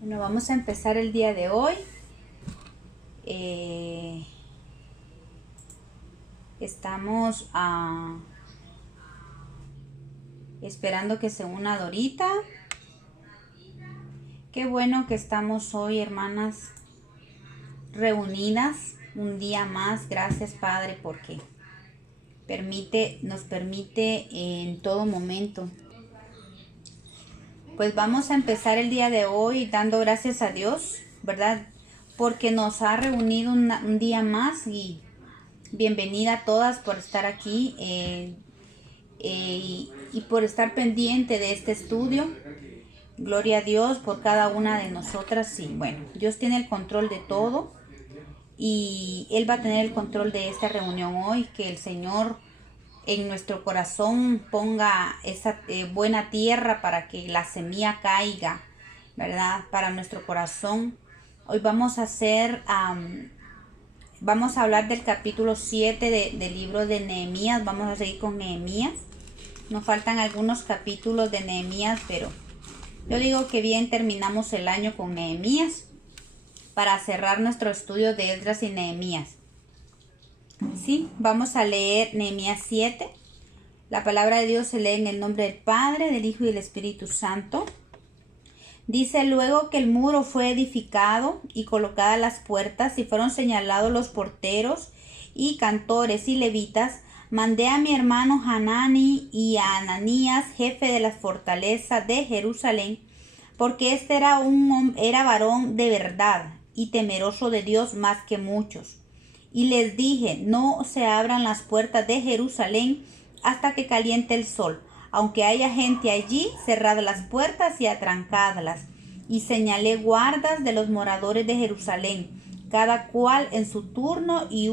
Bueno, vamos a empezar el día de hoy. Estamos esperando que se una Dorita. Qué bueno que estamos hoy, hermanas, reunidas un día más. Gracias, Padre, porque nos permite en todo momento. Pues vamos a empezar el día de hoy dando gracias a Dios, ¿verdad? Porque nos ha reunido un día más y bienvenida a todas por estar aquí y por estar pendiente de este estudio. Gloria a Dios por cada una de nosotras. Y bueno, Dios tiene el control de todo y Él va a tener el control de esta reunión hoy. Que el Señor en nuestro corazón ponga esa buena tierra para que la semilla caiga, ¿verdad? Para nuestro corazón. Hoy vamos a vamos a hablar del capítulo 7 del libro de Nehemías. Vamos a seguir con Nehemías. Nos faltan algunos capítulos de Nehemías, pero yo digo que bien terminamos el año con Nehemías para cerrar nuestro estudio de Esdras y Nehemías. Sí, vamos a leer Nehemías 7. La palabra de Dios se lee en el nombre del Padre, del Hijo y del Espíritu Santo. Dice: luego que el muro fue edificado y colocadas las puertas y fueron señalados los porteros y cantores y levitas, mandé a mi hermano Hanani y a Ananías, jefe de la fortaleza de Jerusalén, porque este era varón de verdad y temeroso de Dios más que muchos. Y les dije: no se abran las puertas de Jerusalén hasta que caliente el sol. Aunque haya gente allí, cerrad las puertas y atrancadlas. Y señalé guardas de los moradores de Jerusalén, cada cual en su turno y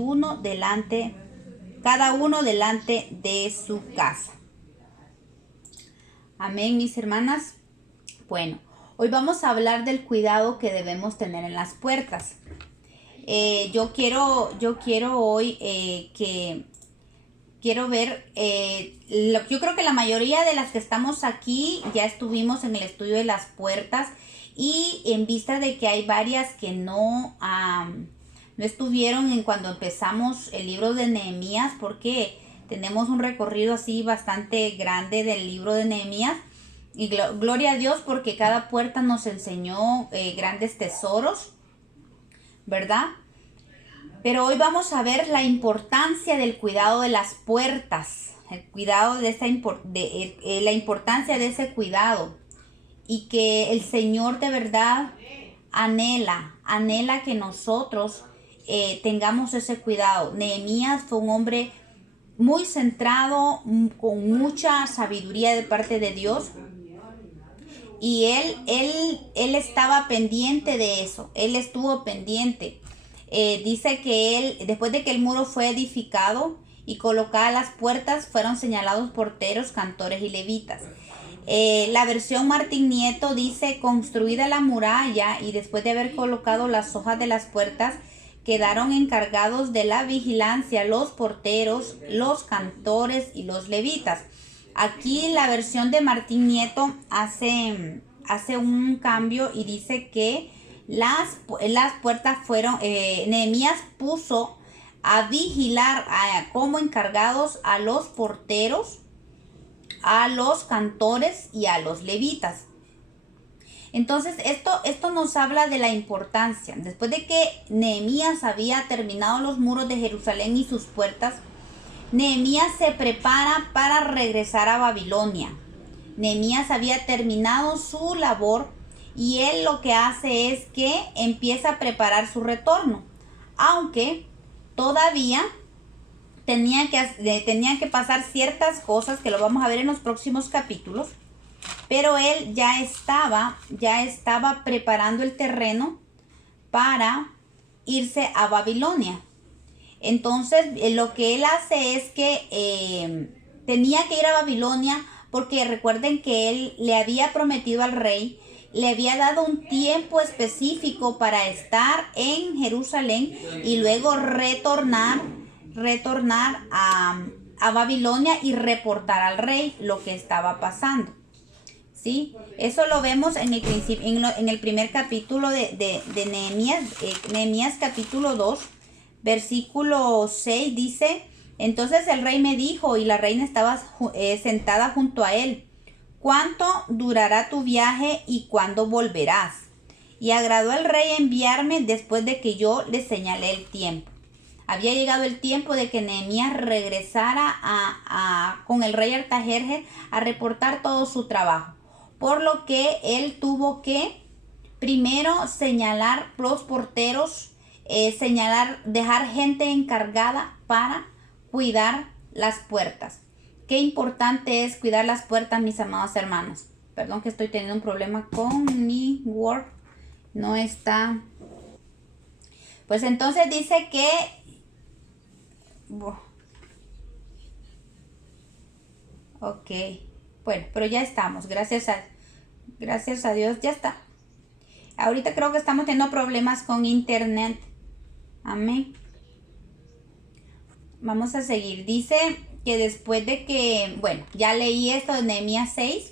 cada uno delante de su casa. Amén, mis hermanas. Bueno, hoy vamos a hablar del cuidado que debemos tener en las puertas. Yo quiero hoy quiero ver, yo creo que la mayoría de las que estamos aquí ya estuvimos en el estudio de las puertas, y en vista de que hay varias que no estuvieron en cuando empezamos el libro de Nehemías, porque tenemos un recorrido así bastante grande del libro de Nehemías, y gloria a Dios porque cada puerta nos enseñó grandes tesoros, ¿verdad? Pero hoy vamos a ver la importancia del cuidado de las puertas, el cuidado de la importancia de ese cuidado, y que el Señor de verdad anhela que nosotros tengamos ese cuidado. Nehemías fue un hombre muy centrado, con mucha sabiduría de parte de Dios. Y él estaba pendiente de eso, él estuvo pendiente. Dice que él, después de que el muro fue edificado y colocadas las puertas, fueron señalados porteros, cantores y levitas. La versión Martín Nieto dice: construida la muralla y después de haber colocado las hojas de las puertas, quedaron encargados de la vigilancia los porteros, los cantores y los levitas. Aquí la versión de Martín Nieto hace un cambio y dice que las puertas fueron, Nehemías puso a vigilar como encargados a los porteros, a los cantores y a los levitas. Entonces esto nos habla de la importancia. Después de que Nehemías había terminado los muros de Jerusalén y sus puertas, Nehemías se prepara para regresar a Babilonia. Nehemías había terminado su labor y él lo que hace es que empieza a preparar su retorno, aunque todavía tenían que pasar ciertas cosas que lo vamos a ver en los próximos capítulos, pero él ya estaba preparando el terreno para irse a Babilonia. Entonces lo que él hace es que tenía que ir a Babilonia, porque recuerden que él le había prometido al rey, le había dado un tiempo específico para estar en Jerusalén y luego retornar a Babilonia y reportar al rey lo que estaba pasando. ¿sí? Eso lo vemos en el principio, en el primer capítulo de Nehemías, Nehemías capítulo 2, versículo 6 dice: entonces el rey me dijo, y la reina estaba sentada junto a él: ¿cuánto durará tu viaje y cuándo volverás? Y agradó al rey enviarme después de que yo le señalé el tiempo. Había llegado el tiempo de que Nehemías regresara con el rey Artajerjes a reportar todo su trabajo, por lo que él tuvo que primero señalar los porteros, dejar gente encargada para cuidar las puertas. Qué importante es cuidar las puertas, mis amados hermanos. Perdón que estoy teniendo un problema con mi Word. No está. Pues entonces dice que... Ok. Bueno, pero ya estamos. Gracias a Dios, ya está. Ahorita creo que estamos teniendo problemas con internet. Amén. Vamos a seguir. Dice que después de que, bueno, ya leí esto de Nehemías 6,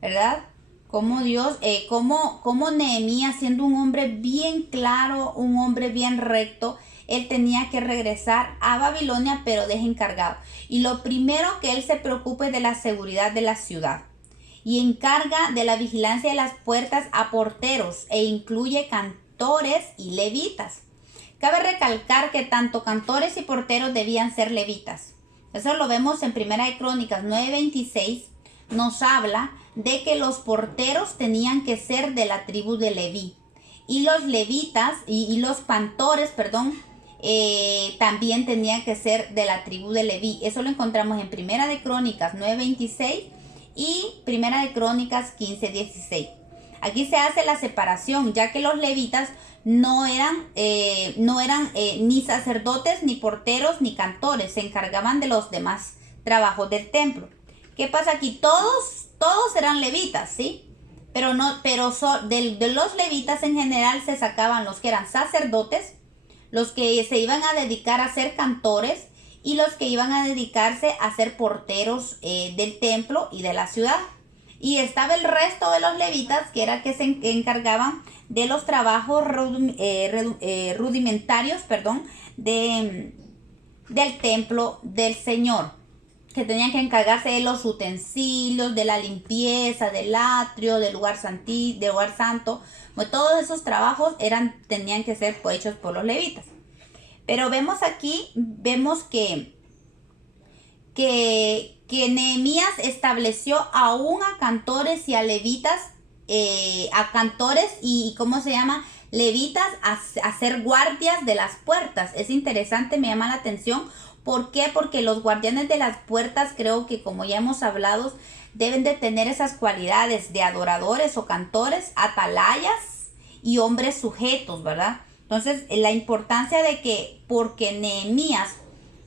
¿verdad? Como Dios, como Nehemías, siendo un hombre bien claro, un hombre bien recto, él tenía que regresar a Babilonia, pero deja encargado. Y lo primero que él se preocupa es de la seguridad de la ciudad. Y encarga de la vigilancia de las puertas a porteros e incluye cantores y levitas. Cabe recalcar que tanto cantores y porteros debían ser levitas. Eso lo vemos en Primera de Crónicas 9:26. Nos habla de que los porteros tenían que ser de la tribu de Leví. Y los levitas y los cantores, también tenían que ser de la tribu de Leví. Eso lo encontramos en Primera de Crónicas 9:26 y Primera de Crónicas 15:16. Aquí se hace la separación, ya que los levitas no eran ni sacerdotes, ni porteros, ni cantores. Se encargaban de los demás trabajos del templo. ¿Qué pasa aquí? Todos eran levitas, ¿sí? Pero de los levitas en general se sacaban los que eran sacerdotes, los que se iban a dedicar a ser cantores y los que iban a dedicarse a ser porteros del templo y de la ciudad. Y estaba el resto de los levitas, que era que se encargaban de los trabajos rudimentarios, del templo del Señor, que tenían que encargarse de los utensilios, de la limpieza, del atrio, del lugar santo. Bueno, todos esos trabajos tenían que ser hechos por los levitas. Pero vemos que Nehemías estableció aún a cantores y a levitas, levitas a ser guardias de las puertas. Es interesante, me llama la atención. ¿Por qué? Porque los guardianes de las puertas, creo que como ya hemos hablado, deben de tener esas cualidades de adoradores o cantores, atalayas y hombres sujetos, ¿verdad? Entonces, la importancia de que, porque Nehemías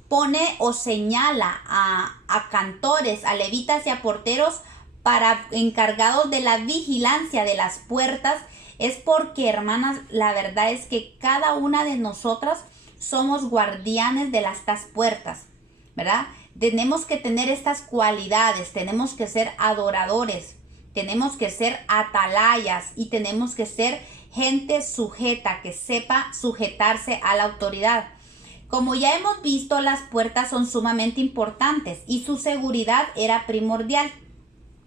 pone o señala a cantores, a levitas y a porteros para encargados de la vigilancia de las puertas, es porque, hermanas, la verdad es que cada una de nosotras somos guardianes de estas puertas, ¿verdad? Tenemos que tener estas cualidades, tenemos que ser adoradores, tenemos que ser atalayas y tenemos que ser gente sujeta, que sepa sujetarse a la autoridad. Como ya hemos visto, las puertas son sumamente importantes y su seguridad era primordial.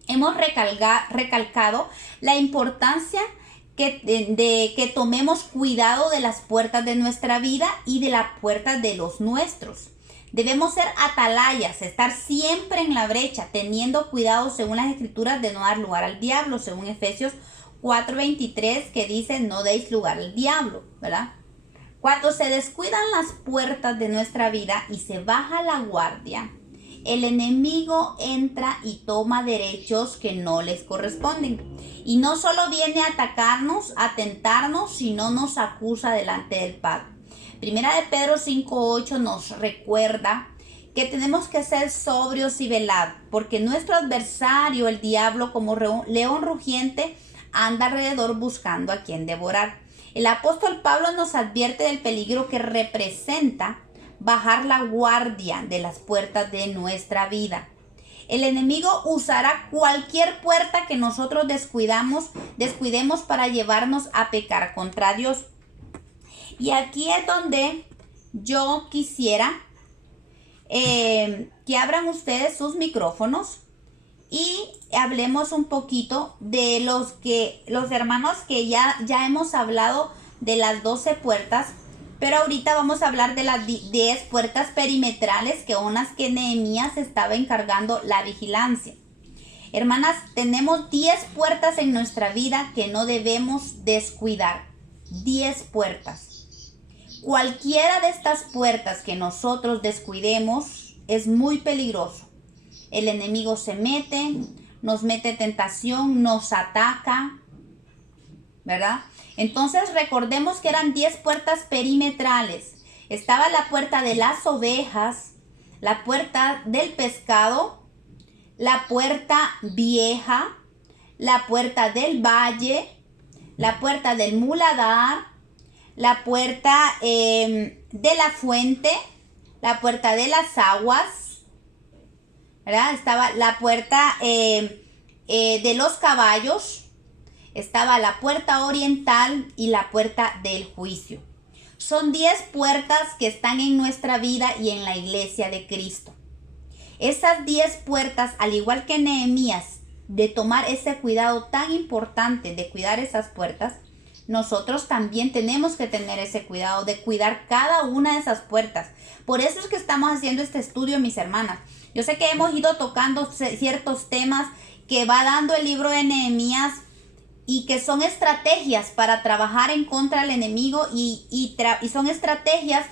Hemos recalcado la importancia de que tomemos cuidado de las puertas de nuestra vida y de las puertas de los nuestros. Debemos ser atalayas, estar siempre en la brecha, teniendo cuidado según las escrituras de no dar lugar al diablo, según Efesios 4:23, que dice: no deis lugar al diablo, ¿verdad? Cuando se descuidan las puertas de nuestra vida y se baja la guardia, el enemigo entra y toma derechos que no les corresponden. Y no solo viene a atacarnos, a tentarnos, sino nos acusa delante del Padre. Primera de Pedro 5:8 nos recuerda que tenemos que ser sobrios y velar, porque nuestro adversario, el diablo, como león rugiente, anda alrededor buscando a quien devorar. El apóstol Pablo nos advierte del peligro que representa bajar la guardia de las puertas de nuestra vida. El enemigo usará cualquier puerta que nosotros descuidemos para llevarnos a pecar contra Dios. Y aquí es donde yo quisiera que abran ustedes sus micrófonos y hablemos un poquito de los hermanos que ya hemos hablado de las 12 puertas, pero ahorita vamos a hablar de las 10 puertas perimetrales, que son las que Nehemías estaba encargando la vigilancia. Hermanas, tenemos 10 puertas en nuestra vida que no debemos descuidar. 10 puertas. Cualquiera de estas puertas que nosotros descuidemos es muy peligroso. El enemigo se mete, nos mete tentación, nos ataca, ¿verdad? Entonces recordemos que eran 10 puertas perimetrales. Estaba la puerta de las ovejas, la puerta del pescado, la puerta vieja, la puerta del valle, la puerta del muladar, la puerta de la fuente, la puerta de las aguas, ¿verdad? Estaba la puerta de los caballos, estaba la puerta oriental y la puerta del juicio. Son 10 puertas que están en nuestra vida y en la iglesia de Cristo. Esas 10 puertas, al igual que Nehemías, de tomar ese cuidado tan importante de cuidar esas puertas, nosotros también tenemos que tener ese cuidado de cuidar cada una de esas puertas. Por eso es que estamos haciendo este estudio, mis hermanas. Yo sé que hemos ido tocando ciertos temas que va dando el libro de Nehemías y que son estrategias para trabajar en contra del enemigo y son estrategias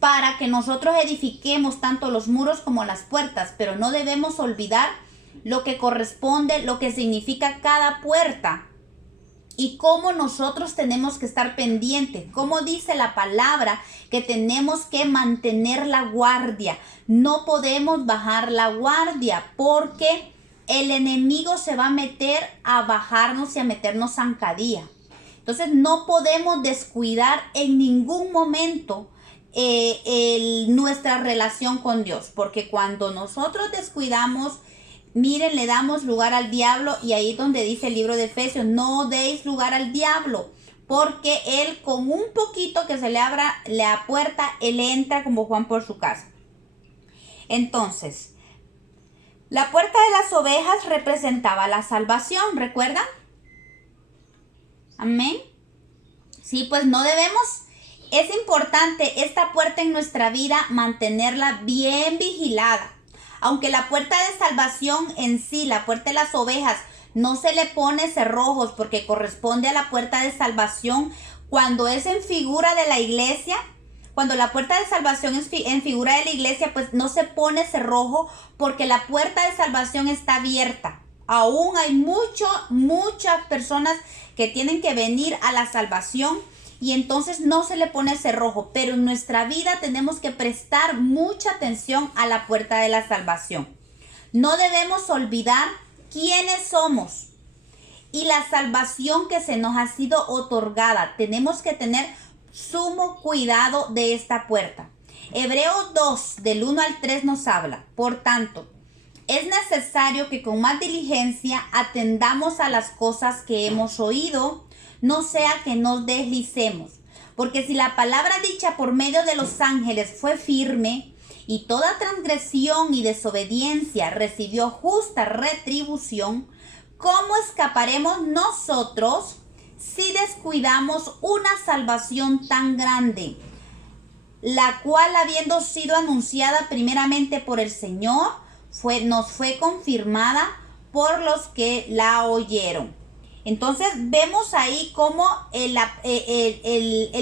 para que nosotros edifiquemos tanto los muros como las puertas, pero no debemos olvidar lo que corresponde, lo que significa cada puerta y cómo nosotros tenemos que estar pendientes. Como dice la palabra, que tenemos que mantener la guardia. No podemos bajar la guardia porque el enemigo se va a meter a bajarnos y a meternos zancadilla. Entonces no podemos descuidar en ningún momento nuestra relación con Dios, porque cuando nosotros descuidamos, miren, le damos lugar al diablo, y ahí es donde dice el libro de Efesios, no deis lugar al diablo, porque él con un poquito que se le abra la puerta, él entra como Juan por su casa. Entonces, la puerta de las ovejas representaba la salvación, ¿recuerdan? Amén. Sí, pues no debemos, es importante esta puerta en nuestra vida mantenerla bien vigilada. Aunque la puerta de salvación en sí, la puerta de las ovejas, no se le pone cerrojos porque corresponde a la puerta de salvación cuando es en figura de la iglesia. Cuando la puerta de salvación es en figura de la iglesia, pues no se pone cerrojo porque la puerta de salvación está abierta. Aún hay muchas personas que tienen que venir a la salvación y entonces no se le pone cerrojo. Pero en nuestra vida tenemos que prestar mucha atención a la puerta de la salvación. No debemos olvidar quiénes somos y la salvación que se nos ha sido otorgada. Tenemos que tener sumo cuidado de esta puerta. Hebreos 2, del 1 al 3 nos habla. Por tanto, es necesario que con más diligencia atendamos a las cosas que hemos oído, no sea que nos deslicemos. Porque si la palabra dicha por medio de los ángeles fue firme, y toda transgresión y desobediencia recibió justa retribución, ¿cómo escaparemos nosotros si descuidamos una salvación tan grande, la cual, habiendo sido anunciada primeramente por el Señor, nos fue confirmada por los que la oyeron? Entonces vemos ahí cómo el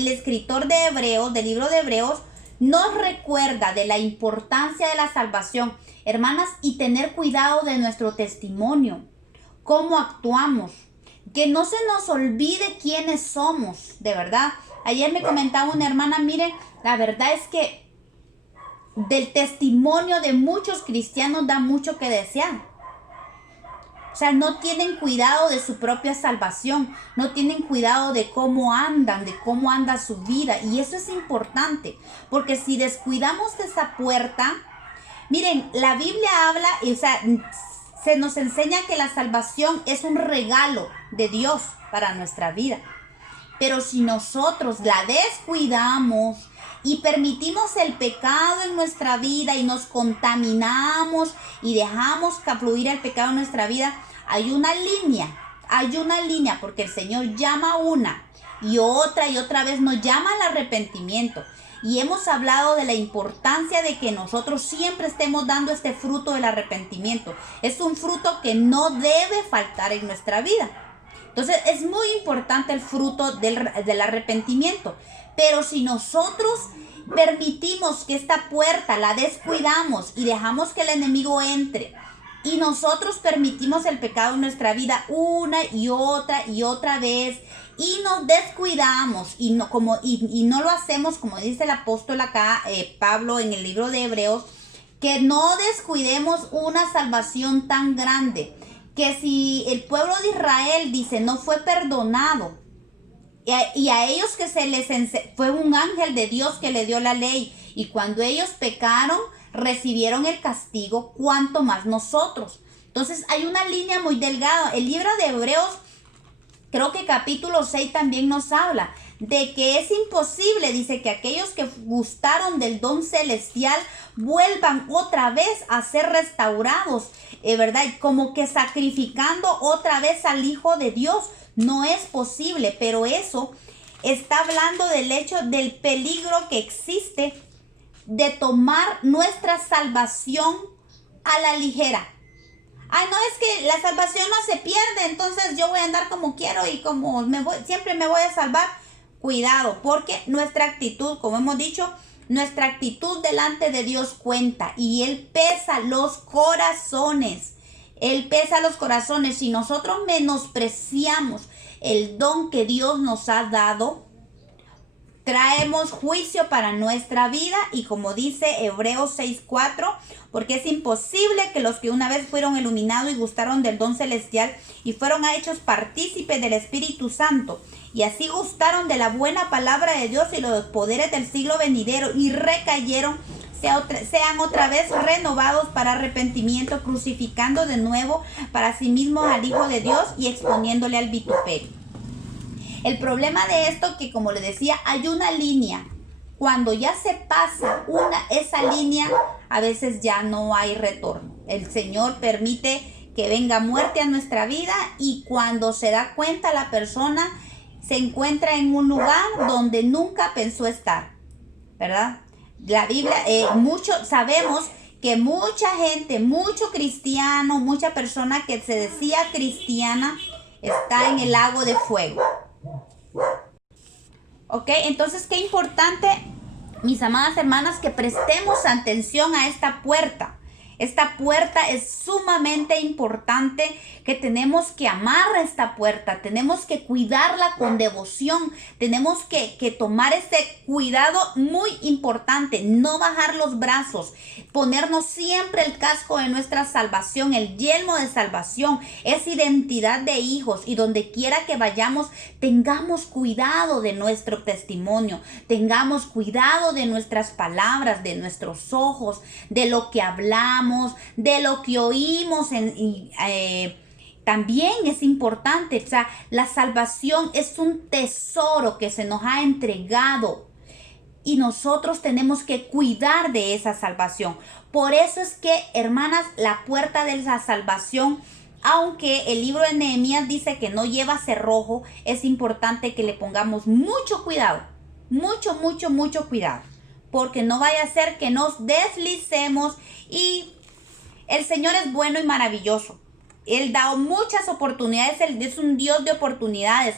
escritor de Hebreos, del libro de Hebreos, nos recuerda de la importancia de la salvación, hermanas, y tener cuidado de nuestro testimonio, cómo actuamos, que no se nos olvide quiénes somos, de verdad. Ayer me comentaba una hermana, miren, la verdad es que del testimonio de muchos cristianos da mucho que desear. O sea, no tienen cuidado de su propia salvación, no tienen cuidado de cómo andan, de cómo anda su vida. Y eso es importante, porque si descuidamos de esa puerta, Miren, la Biblia habla, o sea, se nos enseña que la salvación es un regalo de Dios para nuestra vida. Pero si nosotros la descuidamos y permitimos el pecado en nuestra vida y nos contaminamos y dejamos que fluir el pecado en nuestra vida, hay una línea, porque el Señor llama una y otra vez nos llama al arrepentimiento. Y hemos hablado de la importancia de que nosotros siempre estemos dando este fruto del arrepentimiento. Es un fruto que no debe faltar en nuestra vida. Entonces es muy importante el fruto del arrepentimiento. Pero si nosotros permitimos que esta puerta la descuidamos y dejamos que el enemigo entre, y nosotros permitimos el pecado en nuestra vida una y otra vez, y nos descuidamos y no lo hacemos, como dice el apóstol acá, Pablo, en el libro de Hebreos, que no descuidemos una salvación tan grande, que si el pueblo de Israel, dice, no fue perdonado, y a ellos que fue un ángel de Dios que le dio la ley, y cuando ellos pecaron, recibieron el castigo, cuánto más nosotros. Entonces hay una línea muy delgada. El libro de Hebreos, creo que capítulo 6 también nos habla de que es imposible, dice, que aquellos que gustaron del don celestial vuelvan otra vez a ser restaurados, ¿verdad? Como que sacrificando otra vez al Hijo de Dios. No es posible, pero eso está hablando del hecho del peligro que existe de tomar nuestra salvación a la ligera. Ay, no, es que la salvación no se pierde, entonces yo voy a andar como quiero y como siempre me voy a salvar. Cuidado, porque nuestra actitud, como hemos dicho, nuestra actitud delante de Dios cuenta, y Él pesa los corazones. Él pesa los corazones. Si nosotros menospreciamos el don que Dios nos ha dado, traemos juicio para nuestra vida, y como dice Hebreos 6:4, porque es imposible que los que una vez fueron iluminados y gustaron del don celestial y fueron hechos partícipes del Espíritu Santo, y así gustaron de la buena palabra de Dios y los poderes del siglo venidero, y recayeron, sean otra vez renovados para arrepentimiento, crucificando de nuevo para sí mismos al Hijo de Dios y exponiéndole al vituperio. El problema de esto, que como le decía, hay una línea. Cuando ya se pasa esa línea, a veces ya no hay retorno. El Señor permite que venga muerte a nuestra vida, y cuando se da cuenta, la persona se encuentra en un lugar donde nunca pensó estar, ¿verdad? La Biblia, sabemos que mucha gente, mucho cristiano, mucha persona que se decía cristiana, está en el lago de fuego. Ok, entonces qué importante, mis amadas hermanas, que prestemos atención a esta puerta. Esta puerta es sumamente importante, que tenemos que amar esta puerta, tenemos que cuidarla con devoción, tenemos que tomar este cuidado muy importante, no bajar los brazos, ponernos siempre el casco de nuestra salvación, el yelmo de salvación, es identidad de hijos, y donde quiera que vayamos, tengamos cuidado de nuestro testimonio, tengamos cuidado de nuestras palabras, de nuestros ojos, de lo que hablamos, de lo que oímos. También es importante, o sea, la salvación es un tesoro que se nos ha entregado, y nosotros tenemos que cuidar de esa salvación. Por eso es que, hermanas, la puerta de la salvación, aunque el libro de Nehemías dice que no lleva cerrojo, es importante que le pongamos mucho cuidado, mucho cuidado, porque no vaya a ser que nos deslicemos. Y el Señor es bueno y maravilloso. Él da muchas oportunidades, Él es un Dios de oportunidades,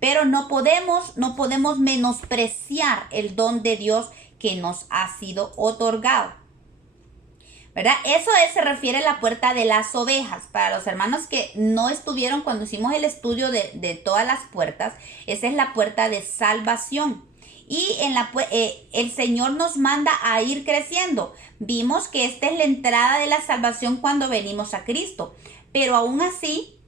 pero no podemos menospreciar el don de Dios que nos ha sido otorgado, ¿verdad? Eso se refiere a la puerta de las ovejas. Para los hermanos que no estuvieron cuando hicimos el estudio de todas las puertas, esa es la puerta de salvación. Y el Señor nos manda a ir creciendo. Vimos que esta es la entrada de la salvación cuando venimos a Cristo. Pero aún así,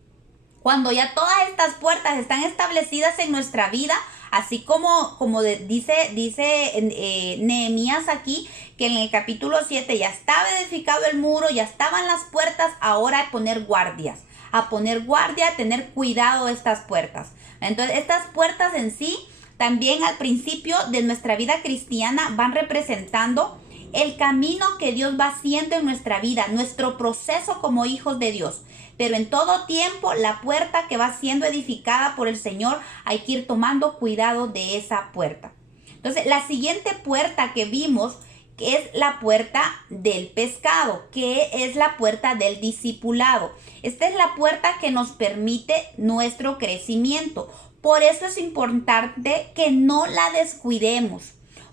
cuando ya todas estas puertas están establecidas en nuestra vida, Así como dice Nehemías aquí, que en el capítulo 7 ya estaba edificado el muro, ya estaban las puertas, ahora a poner guardias, a tener cuidado de estas puertas. Entonces, estas puertas en sí, también al principio de nuestra vida cristiana, van representando el camino que Dios va haciendo en nuestra vida, nuestro proceso como hijos de Dios. Pero en todo tiempo, la puerta que va siendo edificada por el Señor, hay que ir tomando cuidado de esa puerta. Entonces, la siguiente puerta que vimos, que es la puerta del pescado, que es la puerta del discipulado. Esta es la puerta que nos permite nuestro crecimiento. Por eso es importante que no la descuidemos,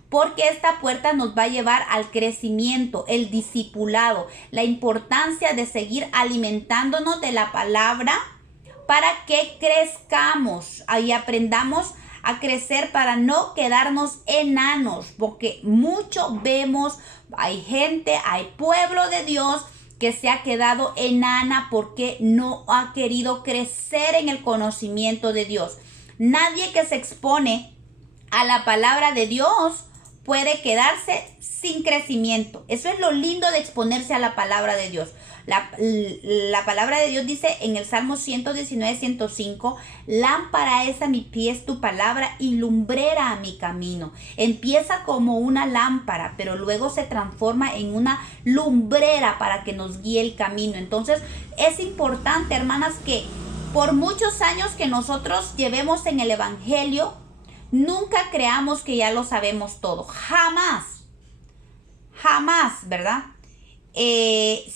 porque esta puerta nos va a llevar al crecimiento, el discipulado, la importancia de seguir alimentándonos de la palabra para que crezcamos y aprendamos a crecer, para no quedarnos enanos, porque mucho vemos, hay gente, hay pueblo de Dios que se ha quedado enana porque no ha querido crecer en el conocimiento de Dios. Nadie que se expone a la palabra de Dios puede quedarse sin crecimiento. Eso es lo lindo de exponerse a la palabra de Dios. La palabra de Dios dice en el Salmo 119, 105, lámpara es a mi pies tu palabra y lumbrera a mi camino. Empieza como una lámpara, pero luego se transforma en una lumbrera para que nos guíe el camino. Entonces es importante, hermanas, que por muchos años que nosotros llevemos en el evangelio, nunca creamos que ya lo sabemos todo. Jamás, ¿verdad?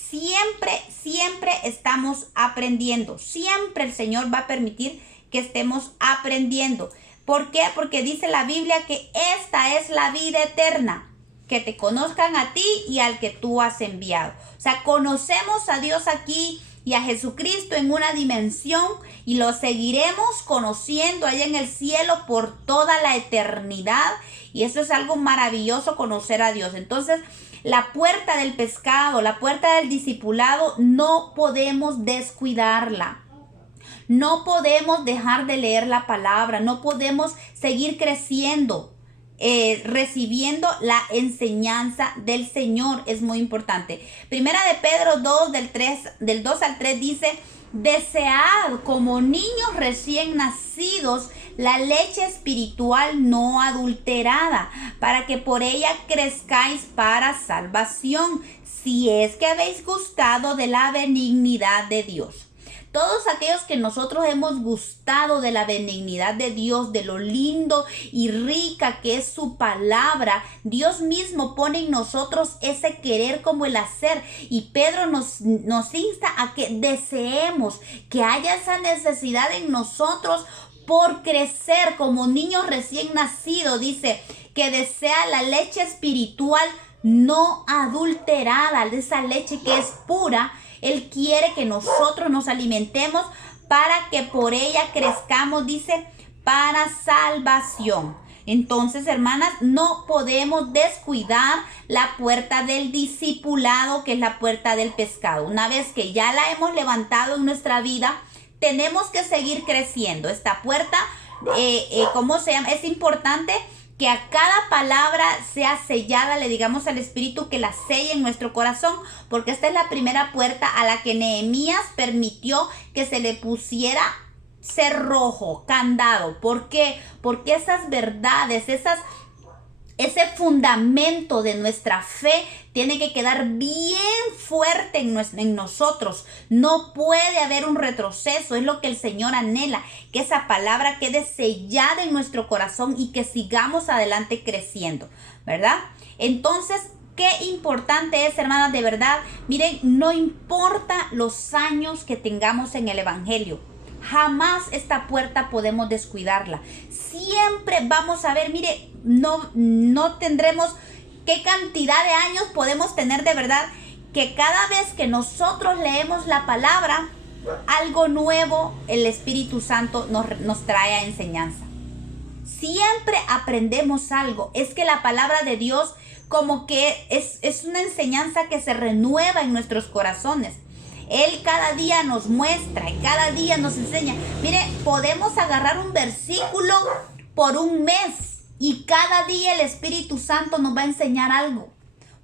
Siempre estamos aprendiendo. Siempre el Señor va a permitir que estemos aprendiendo. ¿Por qué? Porque dice la Biblia que esta es la vida eterna, que te conozcan a ti y al que tú has enviado. O sea, conocemos a Dios aquí y a Jesucristo en una dimensión, y lo seguiremos conociendo allá en el cielo por toda la eternidad. Y eso es algo maravilloso, conocer a Dios. Entonces, la puerta del pescado, la puerta del discipulado, no podemos descuidarla. No podemos dejar de leer la palabra, no podemos seguir creciendo, recibiendo la enseñanza del Señor. Es muy importante. Primera de Pedro 2, del 2 al 3 dice: desead como niños recién nacidos la leche espiritual no adulterada, para que por ella crezcáis para salvación, si es que habéis gustado de la benignidad de Dios. Todos aquellos que nosotros hemos gustado de la benignidad de Dios, de lo lindo y rica que es su palabra, Dios mismo pone en nosotros ese querer como el hacer. Y Pedro nos insta a que deseemos, que haya esa necesidad en nosotros por crecer como niños recién nacidos. Dice que desea la leche espiritual no adulterada, de esa leche que es pura. Él quiere que nosotros nos alimentemos para que por ella crezcamos, dice, para salvación. Entonces, hermanas, no podemos descuidar la puerta del discipulado, que es la puerta del pescado. Una vez que ya la hemos levantado en nuestra vida, tenemos que seguir creciendo. Esta puerta, ¿cómo se llama? Es importante que a cada palabra sea sellada, le digamos al Espíritu que la selle en nuestro corazón, porque esta es la primera puerta a la que Nehemías permitió que se le pusiera cerrojo, candado. ¿Por qué? Porque esas verdades, ese fundamento de nuestra fe tiene que quedar bien fuerte en nosotros. No puede haber un retroceso. Es lo que el Señor anhela, que esa palabra quede sellada en nuestro corazón y que sigamos adelante creciendo, ¿verdad? Entonces, qué importante es, hermanas, de verdad. Miren, no importa los años que tengamos en el evangelio, jamás esta puerta podemos descuidarla. Siempre vamos a ver, mire, no tendremos qué cantidad de años podemos tener, de verdad, que cada vez que nosotros leemos la palabra, algo nuevo el Espíritu Santo nos trae a enseñanza. Siempre aprendemos algo. Es que la palabra de Dios como que es una enseñanza que se renueva en nuestros corazones. Él cada día nos muestra y cada día nos enseña. Mire, podemos agarrar un versículo por un mes y cada día el Espíritu Santo nos va a enseñar algo.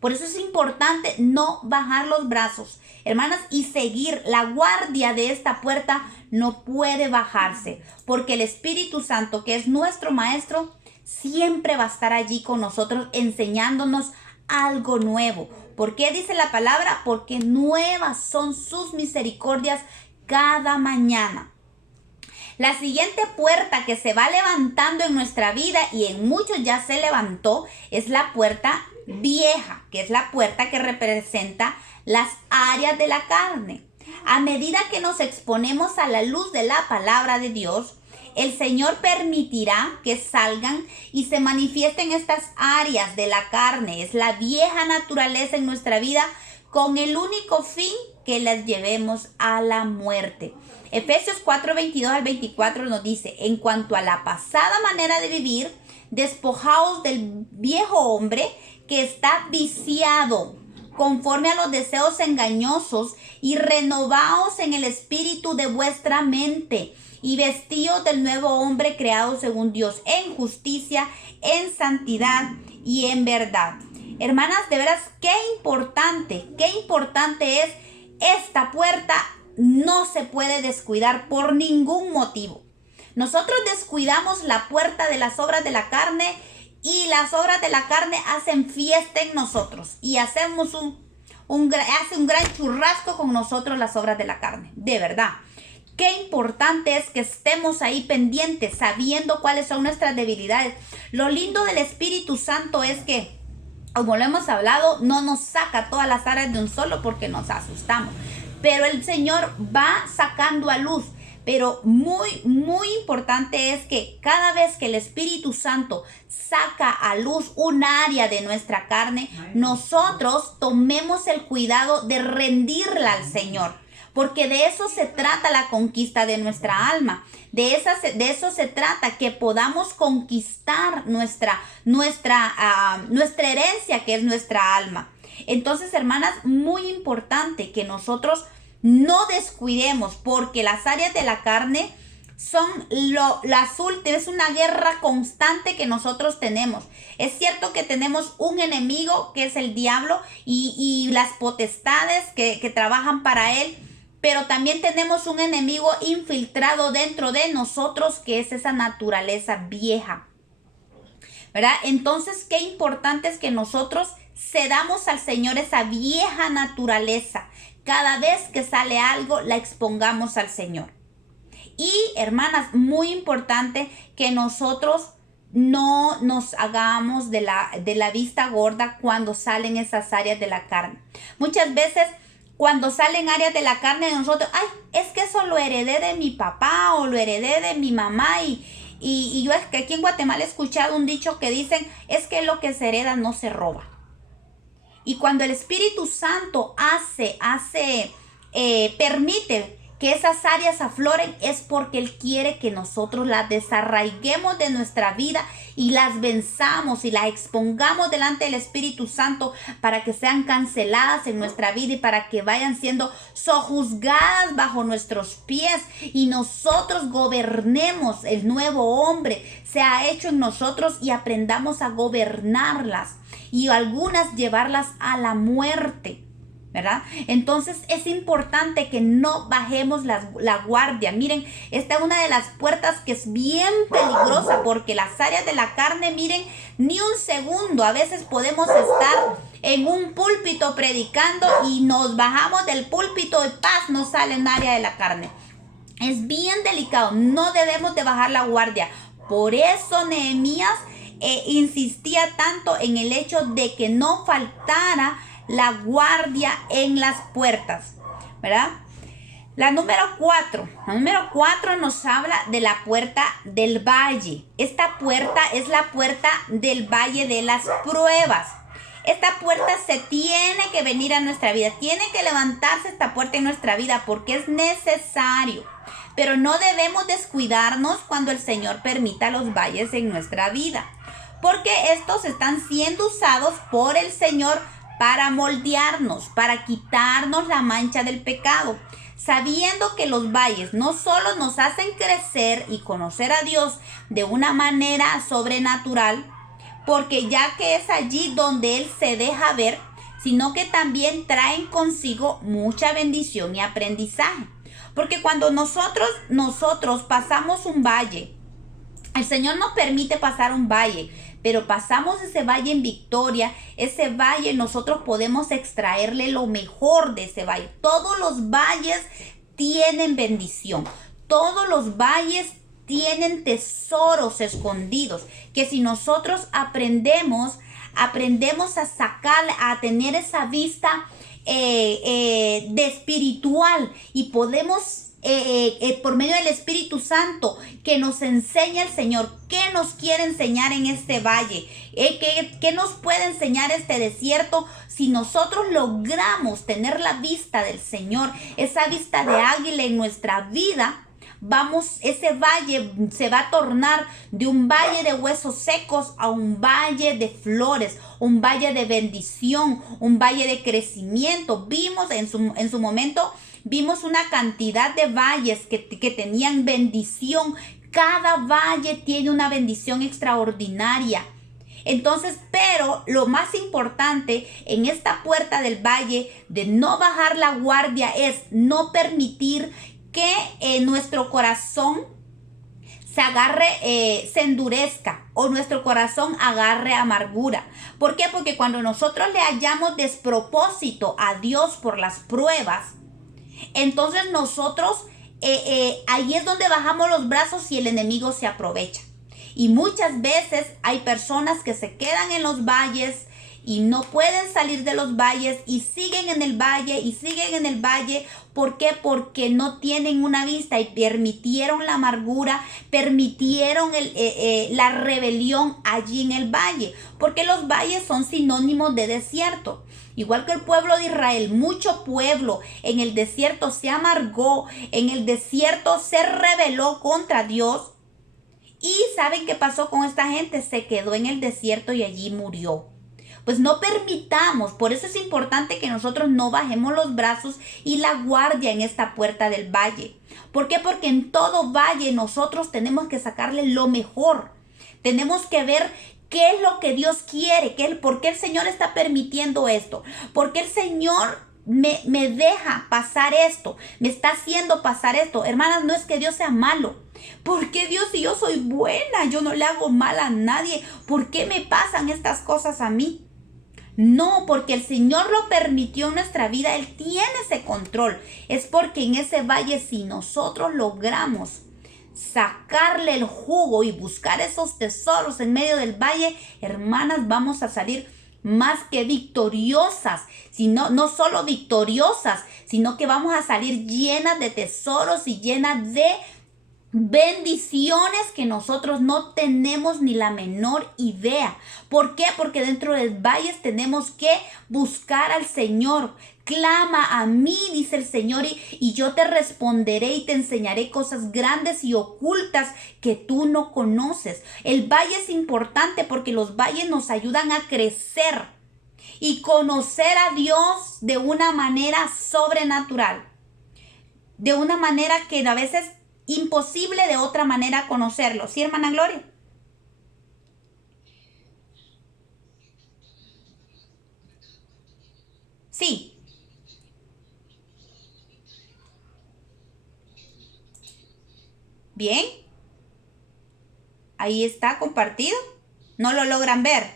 Por eso es importante no bajar los brazos, hermanas, y seguir. La guardia de esta puerta no puede bajarse, porque el Espíritu Santo, que es nuestro Maestro, siempre va a estar allí con nosotros enseñándonos algo nuevo. ¿Por qué dice la palabra? Porque nuevas son sus misericordias cada mañana. La siguiente puerta que se va levantando en nuestra vida, y en muchos ya se levantó, es la puerta vieja, que es la puerta que representa las áreas de la carne. A medida que nos exponemos a la luz de la palabra de Dios, el Señor permitirá que salgan y se manifiesten estas áreas de la carne. Es la vieja naturaleza en nuestra vida, con el único fin que las llevemos a la muerte. Efesios 4:22 al 24 nos dice: en cuanto a la pasada manera de vivir, despojaos del viejo hombre que está viciado conforme a los deseos engañosos, y renovaos en el espíritu de vuestra mente, y vestíos del nuevo hombre creado según Dios, en justicia, en santidad y en verdad. Hermanas, de veras, qué importante es esta puerta. No se puede descuidar por ningún motivo. Nosotros descuidamos la puerta de las obras de la carne, y las obras de la carne hacen fiesta en nosotros, y hacemos hace un gran churrasco con nosotros las obras de la carne. De verdad, qué importante es que estemos ahí pendientes, sabiendo cuáles son nuestras debilidades. Lo lindo del Espíritu Santo es que, como lo hemos hablado, no nos saca todas las áreas de un solo, porque nos asustamos. Pero el Señor va sacando a luz. Pero muy, muy importante es que cada vez que el Espíritu Santo saca a luz un área de nuestra carne, nosotros tomemos el cuidado de rendirla al Señor. Porque de eso se trata la conquista de nuestra alma. De eso se trata, que podamos conquistar nuestra herencia, que es nuestra alma. Entonces, hermanas, muy importante que nosotros no descuidemos, porque las áreas de la carne son las últimas. Es una guerra constante que nosotros tenemos. Es cierto que tenemos un enemigo, que es el diablo, y las potestades que trabajan para él, pero también tenemos un enemigo infiltrado dentro de nosotros, que es esa naturaleza vieja, ¿verdad? Entonces, qué importante es que nosotros cedamos al Señor esa vieja naturaleza. Cada vez que sale algo, la expongamos al Señor. Y, hermanas, muy importante que nosotros no nos hagamos de la vista gorda cuando salen esas áreas de la carne. Muchas veces, cuando salen áreas de la carne de nosotros, ay, es que eso lo heredé de mi papá o lo heredé de mi mamá. Y yo es que aquí en Guatemala he escuchado un dicho que dicen, es que lo que se hereda no se roba. Y cuando el Espíritu Santo permite que esas áreas afloren, es porque Él quiere que nosotros las desarraiguemos de nuestra vida y las venzamos y las expongamos delante del Espíritu Santo, para que sean canceladas en nuestra vida y para que vayan siendo sojuzgadas bajo nuestros pies, y nosotros gobernemos. El nuevo hombre sea hecho en nosotros y aprendamos a gobernarlas, y algunas llevarlas a la muerte, ¿verdad? Entonces es importante que no bajemos la guardia. Miren, esta es una de las puertas que es bien peligrosa, porque las áreas de la carne, miren, ni un segundo. A veces podemos estar en un púlpito predicando y nos bajamos del púlpito y ¡paz! Nos sale un área de la carne. Es bien delicado, no debemos de bajar la guardia. Por eso Nehemías insistía tanto en el hecho de que no faltara la guardia en las puertas, ¿verdad? La número 4 nos habla de la puerta del valle. Esta puerta es la puerta del valle de las pruebas. Esta puerta se tiene que venir a nuestra vida, tiene que levantarse esta puerta en nuestra vida, porque es necesario. Pero no debemos descuidarnos cuando el Señor permita los valles en nuestra vida, porque estos están siendo usados por el Señor para moldearnos, para quitarnos la mancha del pecado. sabiendo que los valles no solo nos hacen crecer y conocer a Dios de una manera sobrenatural, porque ya que es allí donde Él se deja ver, sino que también traen consigo mucha bendición y aprendizaje. Porque cuando nosotros pasamos un valle, el Señor nos permite pasar un valle, pero pasamos ese valle en victoria. Ese valle nosotros podemos extraerle lo mejor de ese valle. Todos los valles tienen bendición. Todos los valles tienen tesoros escondidos que si nosotros aprendemos a sacar, a tener esa vista de espiritual, y podemos por medio del Espíritu Santo que nos enseña el Señor, qué nos quiere enseñar en este valle, qué nos puede enseñar este desierto. Si nosotros logramos tener la vista del Señor, esa vista de águila en nuestra vida, ese valle se va a tornar de un valle de huesos secos a un valle de flores, un valle de bendición, un valle de crecimiento. Vimos en su momento, vimos una cantidad de valles que tenían bendición. Cada valle tiene una bendición extraordinaria. Entonces, pero lo más importante en esta puerta del valle de no bajar la guardia es no permitir que nuestro corazón se endurezca o nuestro corazón agarre amargura. ¿Por qué? Porque cuando nosotros le hallamos despropósito a Dios por las pruebas, entonces nosotros ahí es donde bajamos los brazos y el enemigo se aprovecha. Y muchas veces hay personas que se quedan en los valles y no pueden salir de los valles y siguen en el valle y siguen en el valle. ¿Por qué? Porque no tienen una vista y permitieron la amargura, permitieron la rebelión allí en el valle. Porque los valles son sinónimos de desierto. Igual que el pueblo de Israel, mucho pueblo en el desierto se amargó, en el desierto se rebeló contra Dios. ¿Y saben qué pasó con esta gente? Se quedó en el desierto y allí murió. Pues no permitamos, por eso es importante que nosotros no bajemos los brazos y la guardia en esta puerta del valle. ¿Por qué? Porque en todo valle nosotros tenemos que sacarle lo mejor. Tenemos que ver qué es lo que Dios quiere, por qué el Señor está permitiendo esto, por qué el Señor me deja pasar esto, me está haciendo pasar esto. Hermanas, no es que Dios sea malo. ¿Por qué Dios, si yo soy buena, yo no le hago mal a nadie? ¿Por qué me pasan estas cosas a mí? No, porque el Señor lo permitió en nuestra vida. Él tiene ese control. Es porque en ese valle, si nosotros logramos sacarle el jugo y buscar esos tesoros en medio del valle, hermanas, vamos a salir más que victoriosas, no solo victoriosas, sino que vamos a salir llenas de tesoros y llenas de bendiciones que nosotros no tenemos ni la menor idea. ¿Por qué? Porque dentro del valle tenemos que buscar al Señor. Clama a mí, dice el Señor, y yo te responderé y te enseñaré cosas grandes y ocultas que tú no conoces. El valle es importante porque los valles nos ayudan a crecer y conocer a Dios de una manera sobrenatural, de una manera que a veces imposible de otra manera conocerlo. ¿Sí, hermana Gloria? Sí. Bien. Ahí está compartido. ¿No lo logran ver?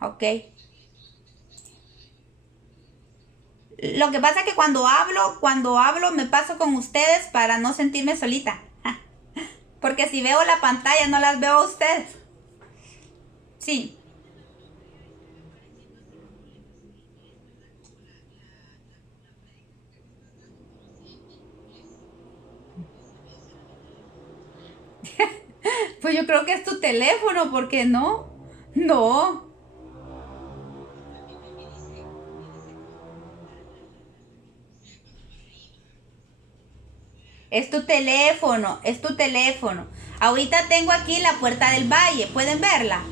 Ok. Lo que pasa es que cuando hablo me paso con ustedes para no sentirme solita. Porque si veo la pantalla no las veo a ustedes. Sí. Pues yo creo que es tu teléfono, ¿por qué no? No. Es tu teléfono, es tu teléfono. Ahorita tengo aquí la puerta del valle, ¿pueden verla?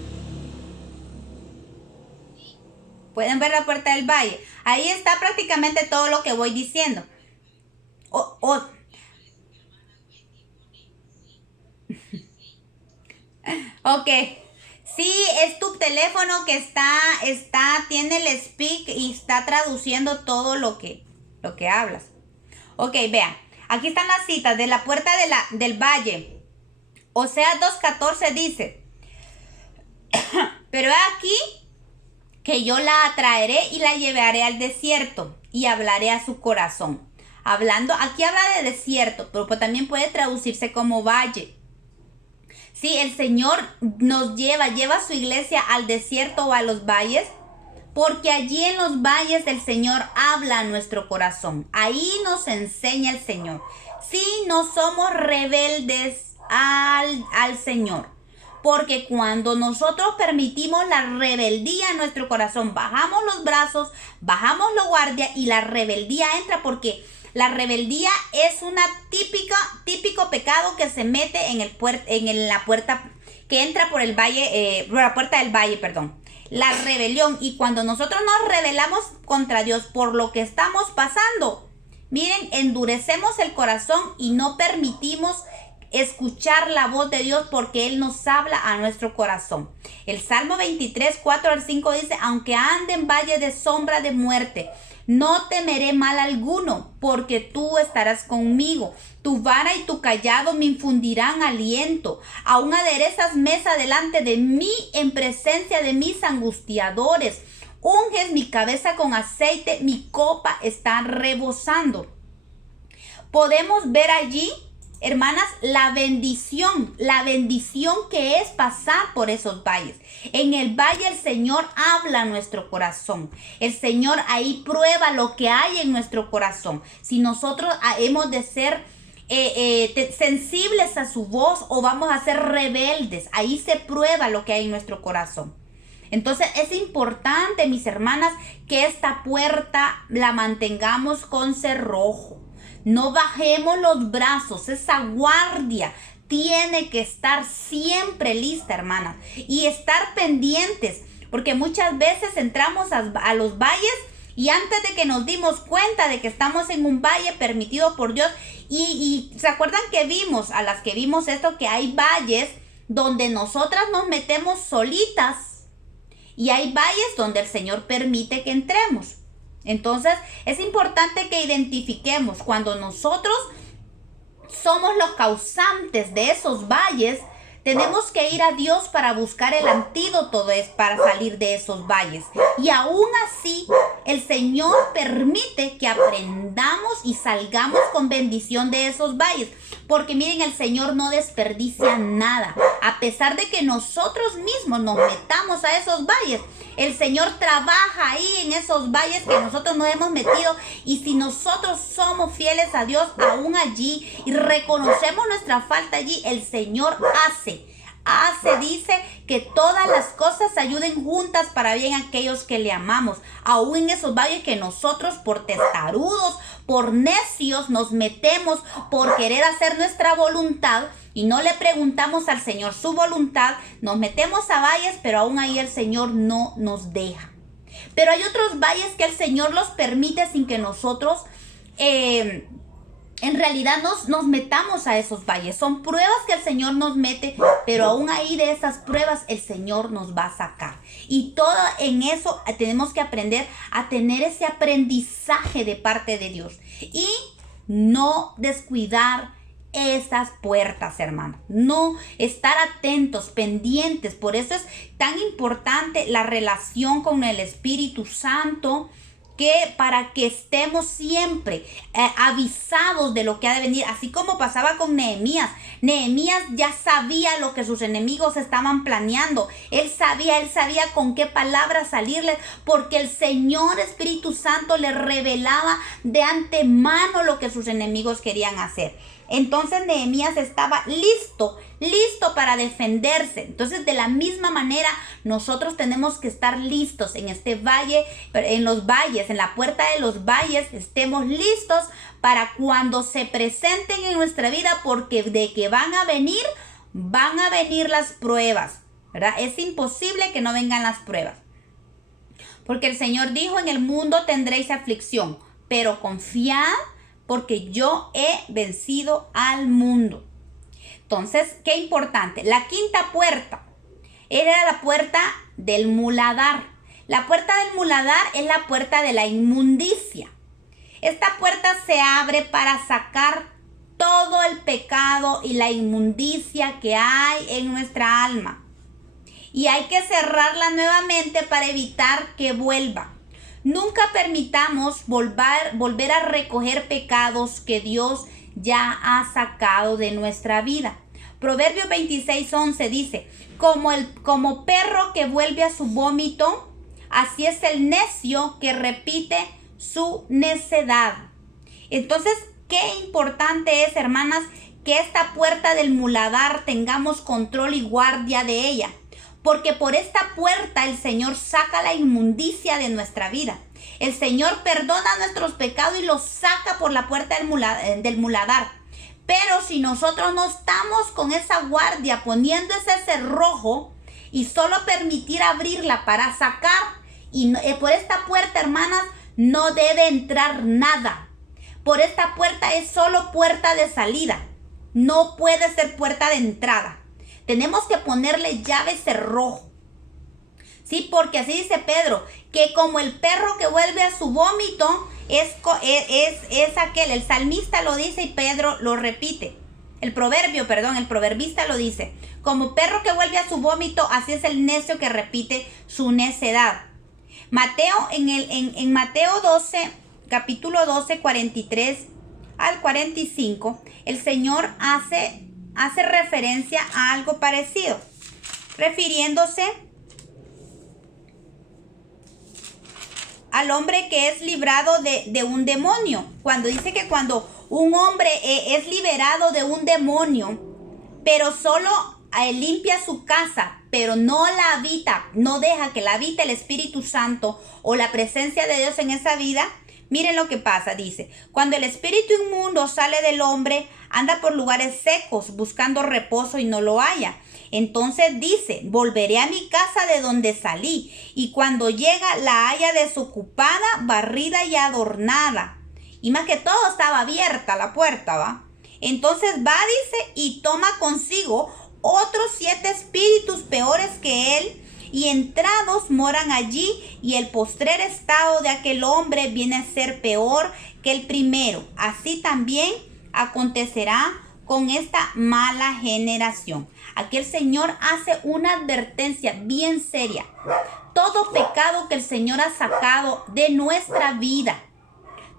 Pueden ver la puerta del valle. Ahí está prácticamente todo lo que voy diciendo. Ok. Sí, es tu teléfono que tiene el speak y está traduciendo todo lo que hablas. Ok, vean. Aquí están las citas de la puerta del valle. Oseas 2:14 dice, pero he aquí que yo la atraeré y la llevaré al desierto y hablaré a su corazón. Aquí habla de desierto, pero pues también puede traducirse como valle. Sí, el Señor nos lleva a su iglesia al desierto o a los valles, porque allí en los valles el Señor habla a nuestro corazón. Ahí nos enseña el Señor. Si no somos rebeldes al Señor. Porque cuando nosotros permitimos la rebeldía en nuestro corazón, bajamos los brazos, bajamos la guardia y la rebeldía entra, porque la rebeldía es una típico pecado que se mete en la puerta, que entra por el valle, por la puerta del valle, perdón. La rebelión. Y cuando nosotros nos rebelamos contra Dios por lo que estamos pasando, miren, endurecemos el corazón y no permitimos escuchar la voz de Dios, porque Él nos habla a nuestro corazón. El Salmo 23, 4-5 dice, aunque ande en valle de sombra de muerte, no temeré mal alguno, porque tú estarás conmigo. Tu vara y tu cayado me infundirán aliento. Aún aderezas mesa delante de mí en presencia de mis angustiadores. Unges mi cabeza con aceite, mi copa está rebosando. Podemos ver allí, hermanas, la bendición que es pasar por esos valles. En el valle el Señor habla a nuestro corazón. El Señor ahí prueba lo que hay en nuestro corazón. Si nosotros hemos de ser sensibles a su voz o vamos a ser rebeldes, ahí se prueba lo que hay en nuestro corazón. Entonces es importante, mis hermanas, que esta puerta la mantengamos con cerrojo. No bajemos los brazos. Esa guardia tiene que estar siempre lista, hermanas, y estar pendientes, porque muchas veces entramos a los valles y antes de que nos dimos cuenta de que estamos en un valle permitido por Dios, y ¿se acuerdan que vimos esto? Que hay valles donde nosotras nos metemos solitas y hay valles donde el Señor permite que entremos. Entonces es importante que identifiquemos cuando nosotros somos los causantes de esos valles. Tenemos que ir a Dios para buscar el antídoto para salir de esos valles. Y aún así, el Señor permite que aprendamos y salgamos con bendición de esos valles. Porque miren, el Señor no desperdicia nada. A pesar de que nosotros mismos nos metamos a esos valles, el Señor trabaja ahí en esos valles que nosotros nos hemos metido. Y si nosotros somos fieles a Dios aún allí y reconocemos nuestra falta allí, el Señor dice que todas las cosas ayuden juntas para bien a aquellos que le amamos. Aún en esos valles que nosotros por testarudos, por necios nos metemos por querer hacer nuestra voluntad y no le preguntamos al Señor su voluntad, nos metemos a valles, pero aún ahí el Señor no nos deja. Pero hay otros valles que el Señor los permite sin que nosotros en realidad nos metamos a esos valles. Son pruebas que el Señor nos mete, pero aún ahí de esas pruebas el Señor nos va a sacar. Y todo en eso tenemos que aprender a tener ese aprendizaje de parte de Dios. Y no descuidar esas puertas, hermanos. No, estar atentos, pendientes. Por eso es tan importante la relación con el Espíritu Santo, que para que estemos siempre avisados de lo que ha de venir, así como pasaba con Nehemías. Nehemías ya sabía lo que sus enemigos estaban planeando. Él sabía con qué palabras salirles, porque el Señor Espíritu Santo le revelaba de antemano lo que sus enemigos querían hacer. Entonces Nehemías estaba listo para defenderse. Entonces, de la misma manera, nosotros tenemos que estar listos en este valle, en los valles, en la puerta de los valles, estemos listos para cuando se presenten en nuestra vida, porque de que van a venir las pruebas, ¿verdad? Es imposible que no vengan las pruebas. Porque el Señor dijo, en el mundo tendréis aflicción, pero confiad porque yo he vencido al mundo. Entonces, qué importante. La quinta puerta era la puerta del muladar. La puerta del muladar es la puerta de la inmundicia. Esta puerta se abre para sacar todo el pecado y la inmundicia que hay en nuestra alma. Y hay que cerrarla nuevamente para evitar que vuelva. Nunca permitamos volver a recoger pecados que Dios ya ha sacado de nuestra vida. Proverbios 26:11 dice, como perro que vuelve a su vómito, así es el necio que repite su necedad. Entonces, qué importante es, hermanas, que esta puerta del muladar tengamos control y guardia de ella. Porque por esta puerta el Señor saca la inmundicia de nuestra vida. El Señor perdona nuestros pecados y los saca por la puerta del muladar. Pero si nosotros no estamos con esa guardia, poniendo ese cerrojo y solo permitir abrirla para sacar, y por esta puerta, hermanas, no debe entrar nada. Por esta puerta es solo puerta de salida. No puede ser puerta de entrada. Tenemos que ponerle llave cerrojo. Sí, porque así dice Pedro, que como el perro que vuelve a su vómito, es aquel. El salmista lo dice y Pedro lo repite. El proverbista lo dice. Como perro que vuelve a su vómito, así es el necio que repite su necedad. En Mateo 12, capítulo 12, 43 al 45, el Señor hace referencia a algo parecido, refiriéndose al hombre que es librado de un demonio. Cuando dice que cuando un hombre es liberado de un demonio, pero solo limpia su casa, pero no la habita, no deja que la habite el Espíritu Santo o la presencia de Dios en esa vida, miren lo que pasa, dice, cuando el espíritu inmundo sale del hombre, anda por lugares secos buscando reposo y no lo halla. Entonces dice, volveré a mi casa de donde salí, y cuando llega la halla desocupada, barrida y adornada. Y más que todo estaba abierta la puerta, ¿va? Entonces va, dice, y toma consigo otros 7 espíritus peores que él, y entrados moran allí, y el postrer estado de aquel hombre viene a ser peor que el primero. Así también acontecerá con esta mala generación. Aquí el Señor hace una advertencia bien seria. Todo pecado que el Señor ha sacado de nuestra vida,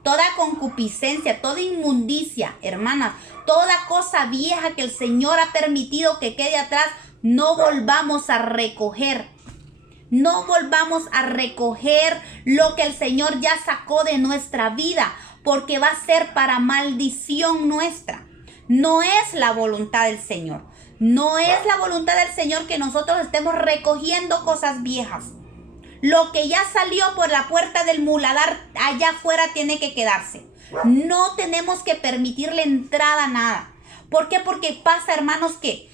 toda concupiscencia, toda inmundicia, hermanas, toda cosa vieja que el Señor ha permitido que quede atrás, no volvamos a recoger. No volvamos a recoger lo que el Señor ya sacó de nuestra vida, porque va a ser para maldición nuestra. No es la voluntad del Señor. No es la voluntad del Señor que nosotros estemos recogiendo cosas viejas. Lo que ya salió por la puerta del muladar, allá afuera tiene que quedarse. No tenemos que permitirle entrada a nada. ¿Por qué? Porque pasa, hermanos, que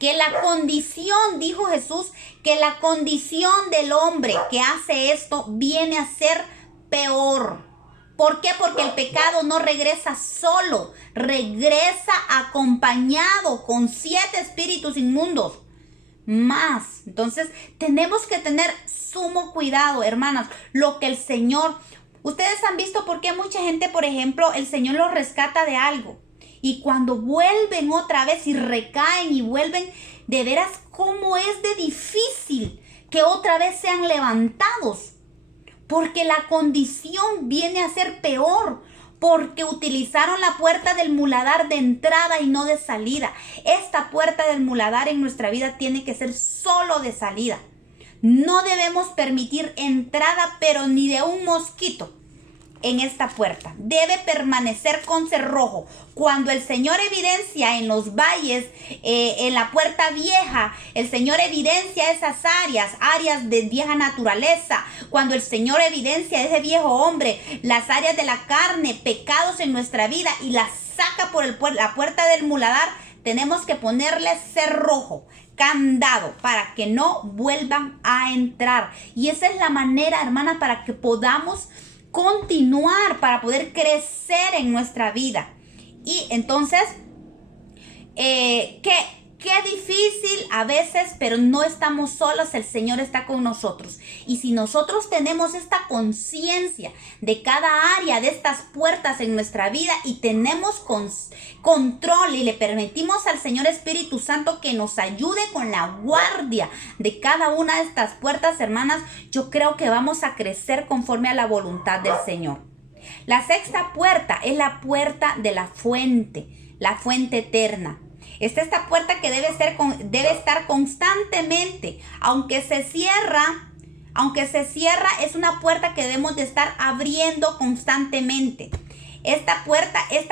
la condición, dijo Jesús, que la condición del hombre que hace esto viene a ser peor. ¿Por qué? Porque el pecado no regresa solo, regresa acompañado con 7 espíritus inmundos más. Entonces tenemos que tener sumo cuidado, hermanas, lo que el Señor, ustedes han visto por qué mucha gente, por ejemplo, el Señor los rescata de algo, y cuando vuelven otra vez y recaen y vuelven, de veras cómo es de difícil que otra vez sean levantados, porque la condición viene a ser peor, porque utilizaron la puerta del muladar de entrada y no de salida. Esta puerta del muladar en nuestra vida tiene que ser solo de salida. No debemos permitir entrada, pero ni de un mosquito en esta puerta. Debe permanecer con cerrojo. Cuando el Señor evidencia en los valles, en la puerta vieja, el Señor evidencia esas áreas de vieja naturaleza. Cuando el Señor evidencia ese viejo hombre, las áreas de la carne, pecados en nuestra vida, y las saca por la puerta del muladar, tenemos que ponerle cerrojo. candado para que no vuelvan a entrar. Y esa es la manera, hermana, para que podamos continuar, para poder crecer en nuestra vida. Y entonces, qué difícil a veces, pero no estamos solos, el Señor está con nosotros. Y si nosotros tenemos esta conciencia de cada área de estas puertas en nuestra vida y tenemos control y le permitimos al Señor Espíritu Santo que nos ayude con la guardia de cada una de estas puertas, hermanas, yo creo que vamos a crecer conforme a la voluntad del Señor. La sexta puerta es la puerta de la fuente eterna. Esta puerta que debe estar constantemente, aunque se cierra, es una puerta que debemos de estar abriendo constantemente. Esta puerta es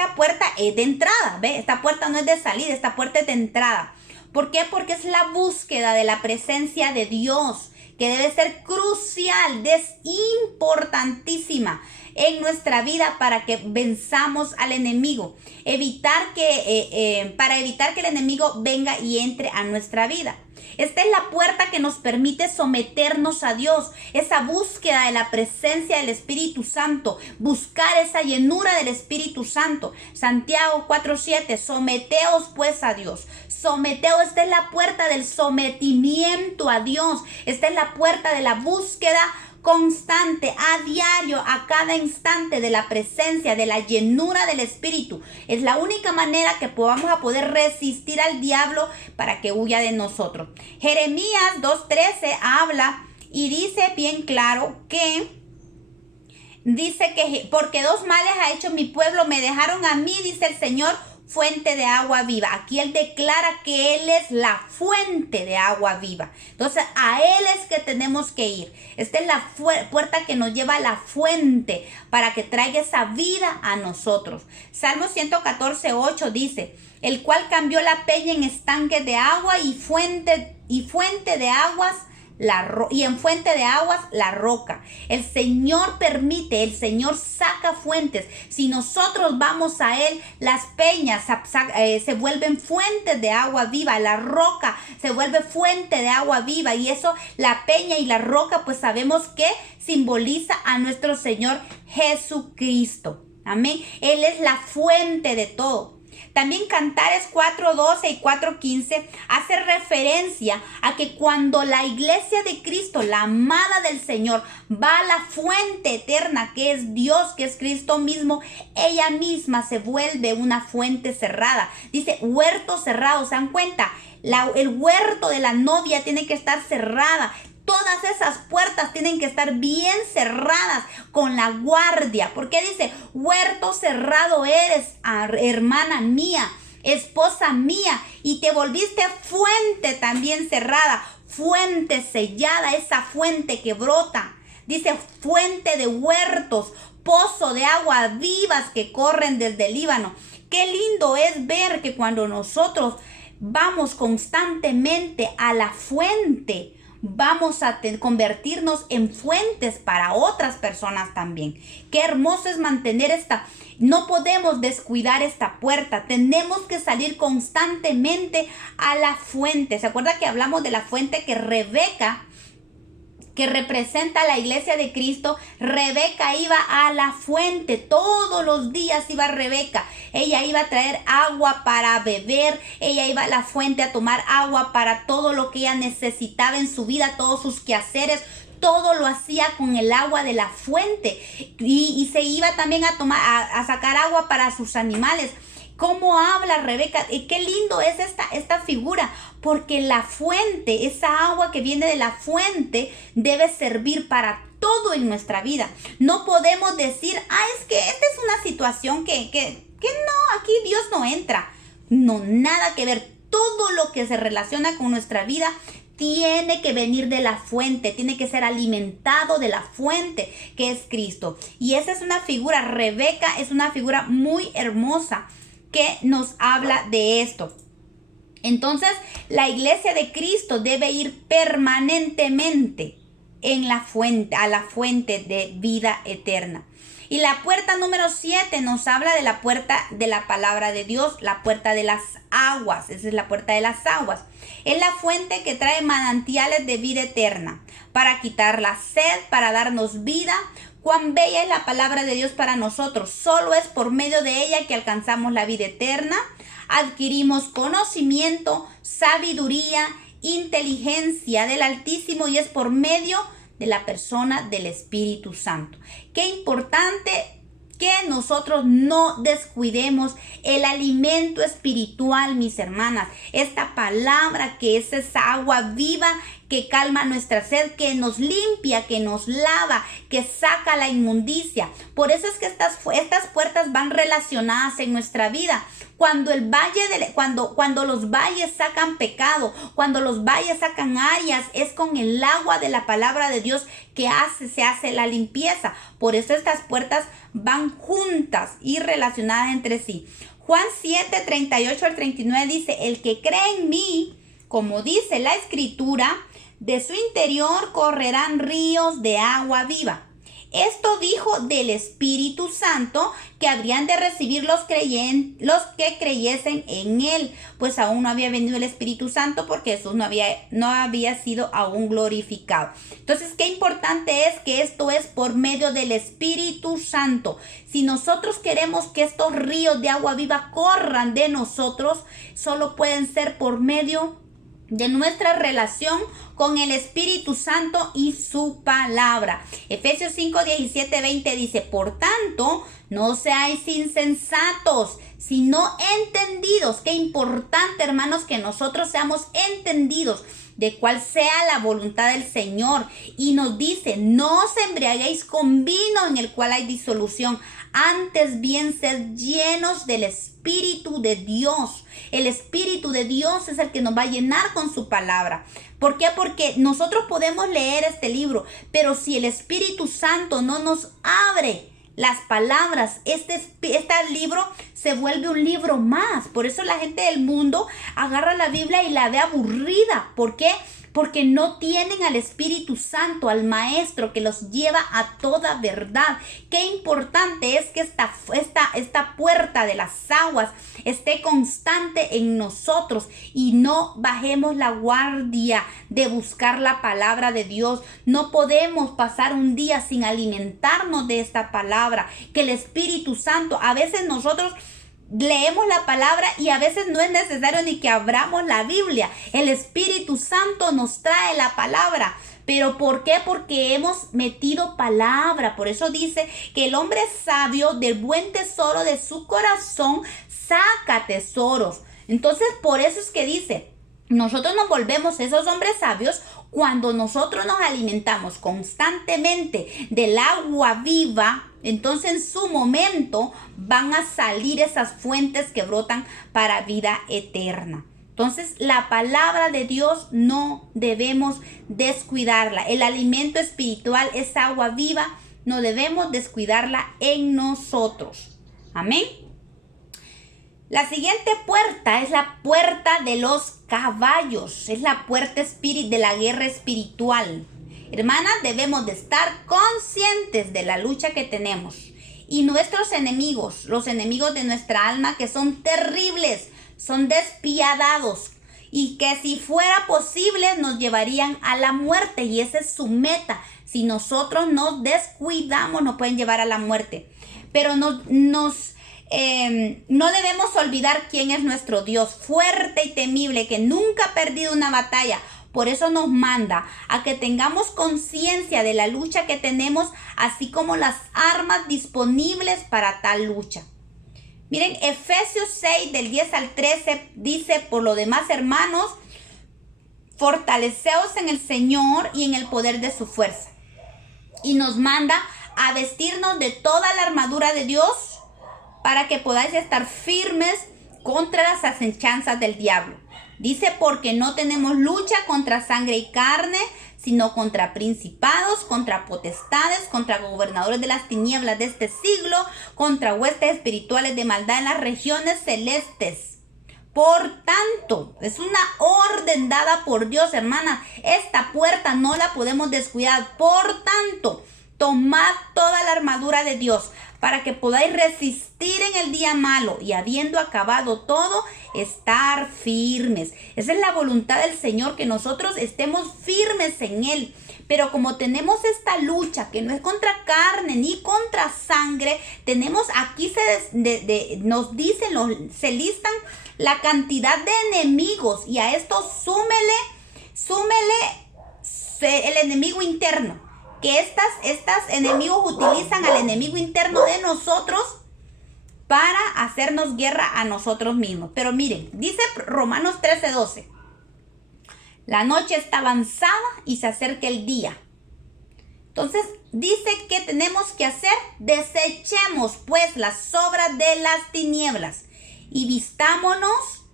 de entrada, ¿ve? Esta puerta no es de salida, esta puerta es de entrada. ¿Por qué? Porque es la búsqueda de la presencia de Dios, que debe ser crucial, es importantísima en nuestra vida para que venzamos al enemigo, para evitar que el enemigo venga y entre a nuestra vida. Esta es la puerta que nos permite someternos a Dios, esa búsqueda de la presencia del Espíritu Santo, buscar esa llenura del Espíritu Santo. Santiago 4:7, someteos pues a Dios. Someteos, esta es la puerta del sometimiento a Dios. Esta es la puerta de la búsqueda constante, a diario, a cada instante de la presencia, de la llenura del Espíritu. Es la única manera que vamos a poder resistir al diablo para que huya de nosotros. Jeremías 2:13 habla y dice bien claro dice que porque dos males ha hecho mi pueblo, me dejaron a mí, dice el Señor, fuente de agua viva. Aquí Él declara que Él es la fuente de agua viva. Entonces a Él es que tenemos que ir. Esta es la puerta que nos lleva a la fuente para que traiga esa vida a nosotros. Salmo 114:8 dice, el cual cambió la peña en estanque de agua y en fuente de aguas la roca. El Señor permite, el Señor saca fuentes. Si nosotros vamos a Él, las peñas se vuelven fuentes de agua viva, la roca se vuelve fuente de agua viva, y eso, la peña y la roca, pues sabemos que simboliza a nuestro Señor Jesucristo. Amén. Él es la fuente de todo. También Cantares 4:12 y 4:15 hace referencia a que cuando la iglesia de Cristo, la amada del Señor, va a la fuente eterna que es Dios, que es Cristo mismo, ella misma se vuelve una fuente cerrada. Dice huerto cerrado, ¿se dan cuenta? El huerto de la novia tiene que estar cerrada. Todas esas puertas tienen que estar bien cerradas con la guardia. Porque dice, huerto cerrado eres, hermana mía, esposa mía, y te volviste fuente también cerrada, fuente sellada, esa fuente que brota. Dice, fuente de huertos, pozo de aguas vivas que corren desde el Líbano. Qué lindo es ver que cuando nosotros vamos constantemente a la fuente, vamos a convertirnos en fuentes para otras personas también. Qué hermoso es mantener no podemos descuidar esta puerta. Tenemos que salir constantemente a la fuente. ¿Se acuerda que hablamos de la fuente que Rebeca, que representa a la iglesia de Cristo? Rebeca iba a la fuente, todos los días iba Rebeca. Ella iba a traer agua para beber, ella iba a la fuente a tomar agua para todo lo que ella necesitaba en su vida, todos sus quehaceres. Todo lo hacía con el agua de la fuente, y se iba también a sacar agua para sus animales. ¿Cómo habla Rebeca? Qué lindo es esta figura, porque la fuente, esa agua que viene de la fuente, debe servir para todo en nuestra vida. No podemos decir, es que esta es una situación que no, aquí Dios no entra. No, nada que ver. Todo lo que se relaciona con nuestra vida tiene que venir de la fuente, tiene que ser alimentado de la fuente que es Cristo. Y esa es una figura, Rebeca es una figura muy hermosa que nos habla de esto. Entonces, la iglesia de Cristo debe ir permanentemente a la fuente de vida eterna. Y la puerta número 7 nos habla de la puerta de la palabra de Dios, la puerta de las aguas. Esa es la puerta de las aguas. Es la fuente que trae manantiales de vida eterna, para quitar la sed, para darnos vida. Cuán bella es la palabra de Dios para nosotros. Solo es por medio de ella que alcanzamos la vida eterna, adquirimos conocimiento, sabiduría, inteligencia del Altísimo, y es por medio de la persona del Espíritu Santo. Qué importante que nosotros no descuidemos el alimento espiritual, mis hermanas. Esta palabra que es esa agua viva que calma nuestra sed, que nos limpia, que nos lava, que saca la inmundicia. Por eso es que estas puertas van relacionadas en nuestra vida. Cuando cuando los valles sacan pecado, cuando los valles sacan áreas, es con el agua de la palabra de Dios que se hace la limpieza. Por eso estas puertas van juntas y relacionadas entre sí. Juan 7, 38 al 39 dice: el que cree en mí, como dice la Escritura, de su interior correrán ríos de agua viva. Esto dijo del Espíritu Santo que habrían de recibir los que creyesen en él, pues aún no había venido el Espíritu Santo, porque Jesús no había sido aún glorificado. Entonces, qué importante es que esto es por medio del Espíritu Santo. Si nosotros queremos que estos ríos de agua viva corran de nosotros, solo pueden ser por medio de nuestra relación con el Espíritu Santo y su palabra. Efesios 5, 17, 20 dice: por tanto, no seáis insensatos, sino entendidos. Qué importante, hermanos, que nosotros seamos entendidos de cuál sea la voluntad del Señor. Y nos dice: no os embriaguéis con vino en el cual hay disolución, antes bien sed llenos del Espíritu de Dios. El Espíritu de Dios es el que nos va a llenar con su palabra. ¿Por qué? Porque nosotros podemos leer este libro, pero si el Espíritu Santo no nos abre las palabras, este libro se vuelve un libro más. Por eso la gente del mundo agarra la Biblia y la ve aburrida. ¿Por qué? Porque no tienen al Espíritu Santo, al Maestro que los lleva a toda verdad. Qué importante es que esta puerta de las aguas esté constante en nosotros y no bajemos la guardia de buscar la palabra de Dios. No podemos pasar un día sin alimentarnos de esta palabra. Que el Espíritu Santo, a veces nosotros leemos la palabra y a veces no es necesario ni que abramos la Biblia. El Espíritu Santo nos trae la palabra. ¿Pero por qué? Porque hemos metido palabra. Por eso dice que el hombre sabio del buen tesoro de su corazón saca tesoros. Entonces, por eso es que dice: nosotros nos volvemos esos hombres sabios cuando nosotros nos alimentamos constantemente del agua viva. Entonces en su momento van a salir esas fuentes que brotan para vida eterna. Entonces la palabra de Dios no debemos descuidarla. El alimento espiritual es agua viva, no debemos descuidarla en nosotros. Amén. La siguiente puerta es la puerta de los caballos. Es la puerta de la guerra espiritual. Hermanas, debemos de estar conscientes de la lucha que tenemos. Y nuestros enemigos, los enemigos de nuestra alma, que son terribles, son despiadados. Y que si fuera posible nos llevarían a la muerte. Y esa es su meta. Si nosotros nos descuidamos, nos pueden llevar a la muerte. Pero no debemos olvidar quién es nuestro Dios, fuerte y temible, que nunca ha perdido una batalla. Por eso nos manda a que tengamos conciencia de la lucha que tenemos, así como las armas disponibles para tal lucha. Miren, Efesios 6, del 10 al 13, dice: por lo demás, hermanos, fortaleceos en el Señor y en el poder de su fuerza. Y nos manda a vestirnos de toda la armadura de Dios, para que podáis estar firmes contra las acechanzas del diablo. Dice: porque no tenemos lucha contra sangre y carne, sino contra principados, contra potestades, contra gobernadores de las tinieblas de este siglo, contra huestes espirituales de maldad en las regiones celestes. Por tanto, es una orden dada por Dios, hermanas. Esta puerta no la podemos descuidar. Por tanto, tomad toda la armadura de Dios para que podáis resistir en el día malo y habiendo acabado todo, estar firmes. Esa es la voluntad del Señor, que nosotros estemos firmes en Él. Pero como tenemos esta lucha que no es contra carne ni contra sangre, tenemos aquí nos dicen, se listan la cantidad de enemigos, y a esto súmele el enemigo interno, que estas enemigos utilizan al enemigo interno de nosotros para hacernos guerra a nosotros mismos. Pero miren, dice Romanos 13:12. La noche está avanzada y se acerca el día. Entonces dice que tenemos que hacer: desechemos pues las obras de las tinieblas y vistámonos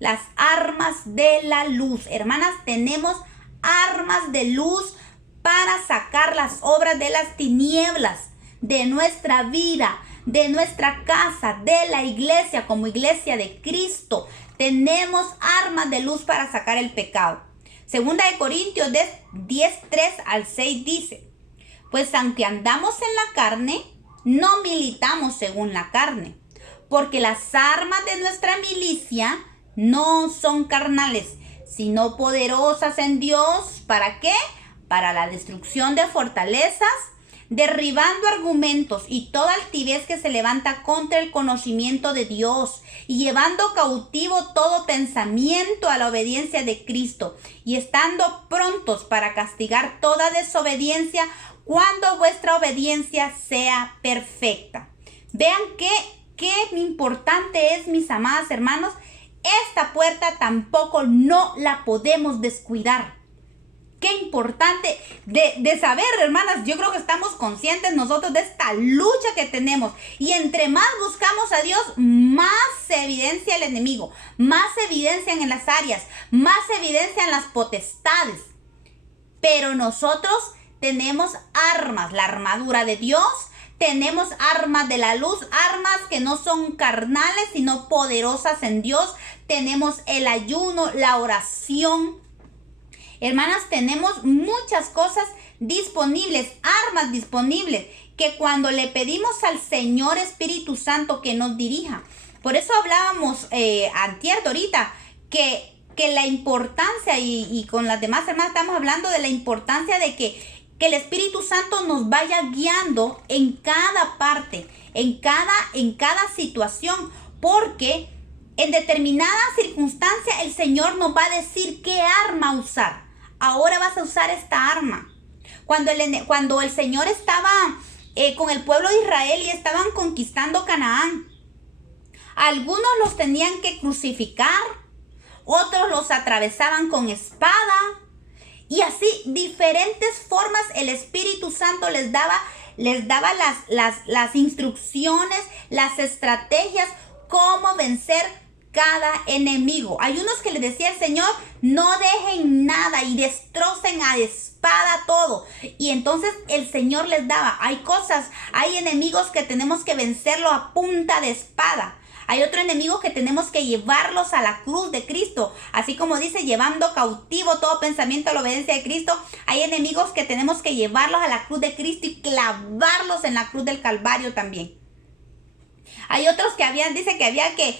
las armas de la luz. Hermanas, tenemos armas de luz para sacar las obras de las tinieblas de nuestra vida, de nuestra casa, de la iglesia como iglesia de Cristo. Tenemos armas de luz para sacar el pecado. Segunda de Corintios 10:3-6 dice: pues aunque andamos en la carne, no militamos según la carne, porque las armas de nuestra milicia no son carnales, sino poderosas en Dios. ¿Para qué? Para la destrucción de fortalezas, derribando argumentos y toda altivez que se levanta contra el conocimiento de Dios, y llevando cautivo todo pensamiento a la obediencia de Cristo, y estando prontos para castigar toda desobediencia cuando vuestra obediencia sea perfecta. Vean qué importante es, mis amadas hermanos. Esta puerta tampoco no la podemos descuidar. Qué importante de saber, hermanas. Yo creo que estamos conscientes nosotros de esta lucha que tenemos. Y entre más buscamos a Dios, más se evidencia el enemigo. Más se evidencian en las áreas. Más se evidencian las potestades. Pero nosotros tenemos armas. La armadura de Dios. Tenemos armas de la luz. Armas que no son carnales, sino poderosas en Dios. Tenemos el ayuno, la oración. Hermanas, tenemos muchas cosas disponibles, armas disponibles, que cuando le pedimos al Señor Espíritu Santo que nos dirija. Por eso hablábamos antier, ahorita, que la importancia, y con las demás hermanas estamos hablando de la importancia de que el Espíritu Santo nos vaya guiando en cada parte, en cada situación, porque en determinada circunstancia el Señor nos va a decir qué arma usar. Ahora vas a usar esta arma. Cuando el Señor estaba con el pueblo de Israel y estaban conquistando Canaán, algunos los tenían que crucificar, otros los atravesaban con espada, y así diferentes formas el Espíritu Santo les daba las instrucciones, las estrategias, cómo vencer cada enemigo. Hay unos que le decía el Señor: no dejen nada y destrocen a espada todo. Y entonces el Señor les daba. Hay enemigos que tenemos que vencerlo a punta de espada. Hay otro enemigo que tenemos que llevarlos a la cruz de Cristo. Así como dice, llevando cautivo todo pensamiento a la obediencia de Cristo. Hay enemigos que tenemos que llevarlos a la cruz de Cristo y clavarlos en la cruz del Calvario también. Hay otros que había que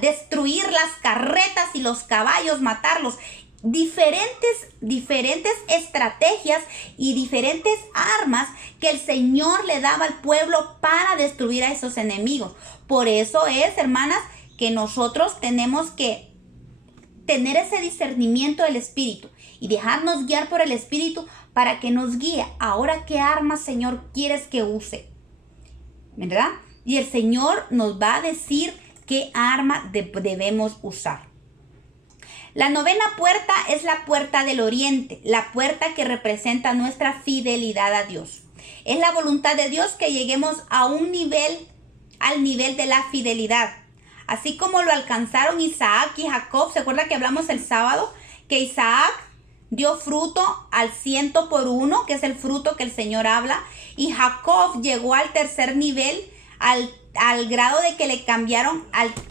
destruir las carretas y los caballos, matarlos. Diferentes estrategias y diferentes armas que el Señor le daba al pueblo para destruir a esos enemigos. Por eso es, hermanas, que nosotros tenemos que tener ese discernimiento del Espíritu y dejarnos guiar por el Espíritu para que nos guíe. Ahora, ¿qué armas, Señor, quieres que use? ¿Verdad? Y el Señor nos va a decir qué arma debemos usar. La novena puerta es la puerta del oriente, la puerta que representa nuestra fidelidad a Dios. Es la voluntad de Dios que lleguemos al nivel de la fidelidad. Así como lo alcanzaron Isaac y Jacob. ¿Se acuerda que hablamos el sábado? Que Isaac dio fruto al 100%, que es el fruto que el Señor habla. Y Jacob llegó al tercer nivel, al grado de que le cambiaron,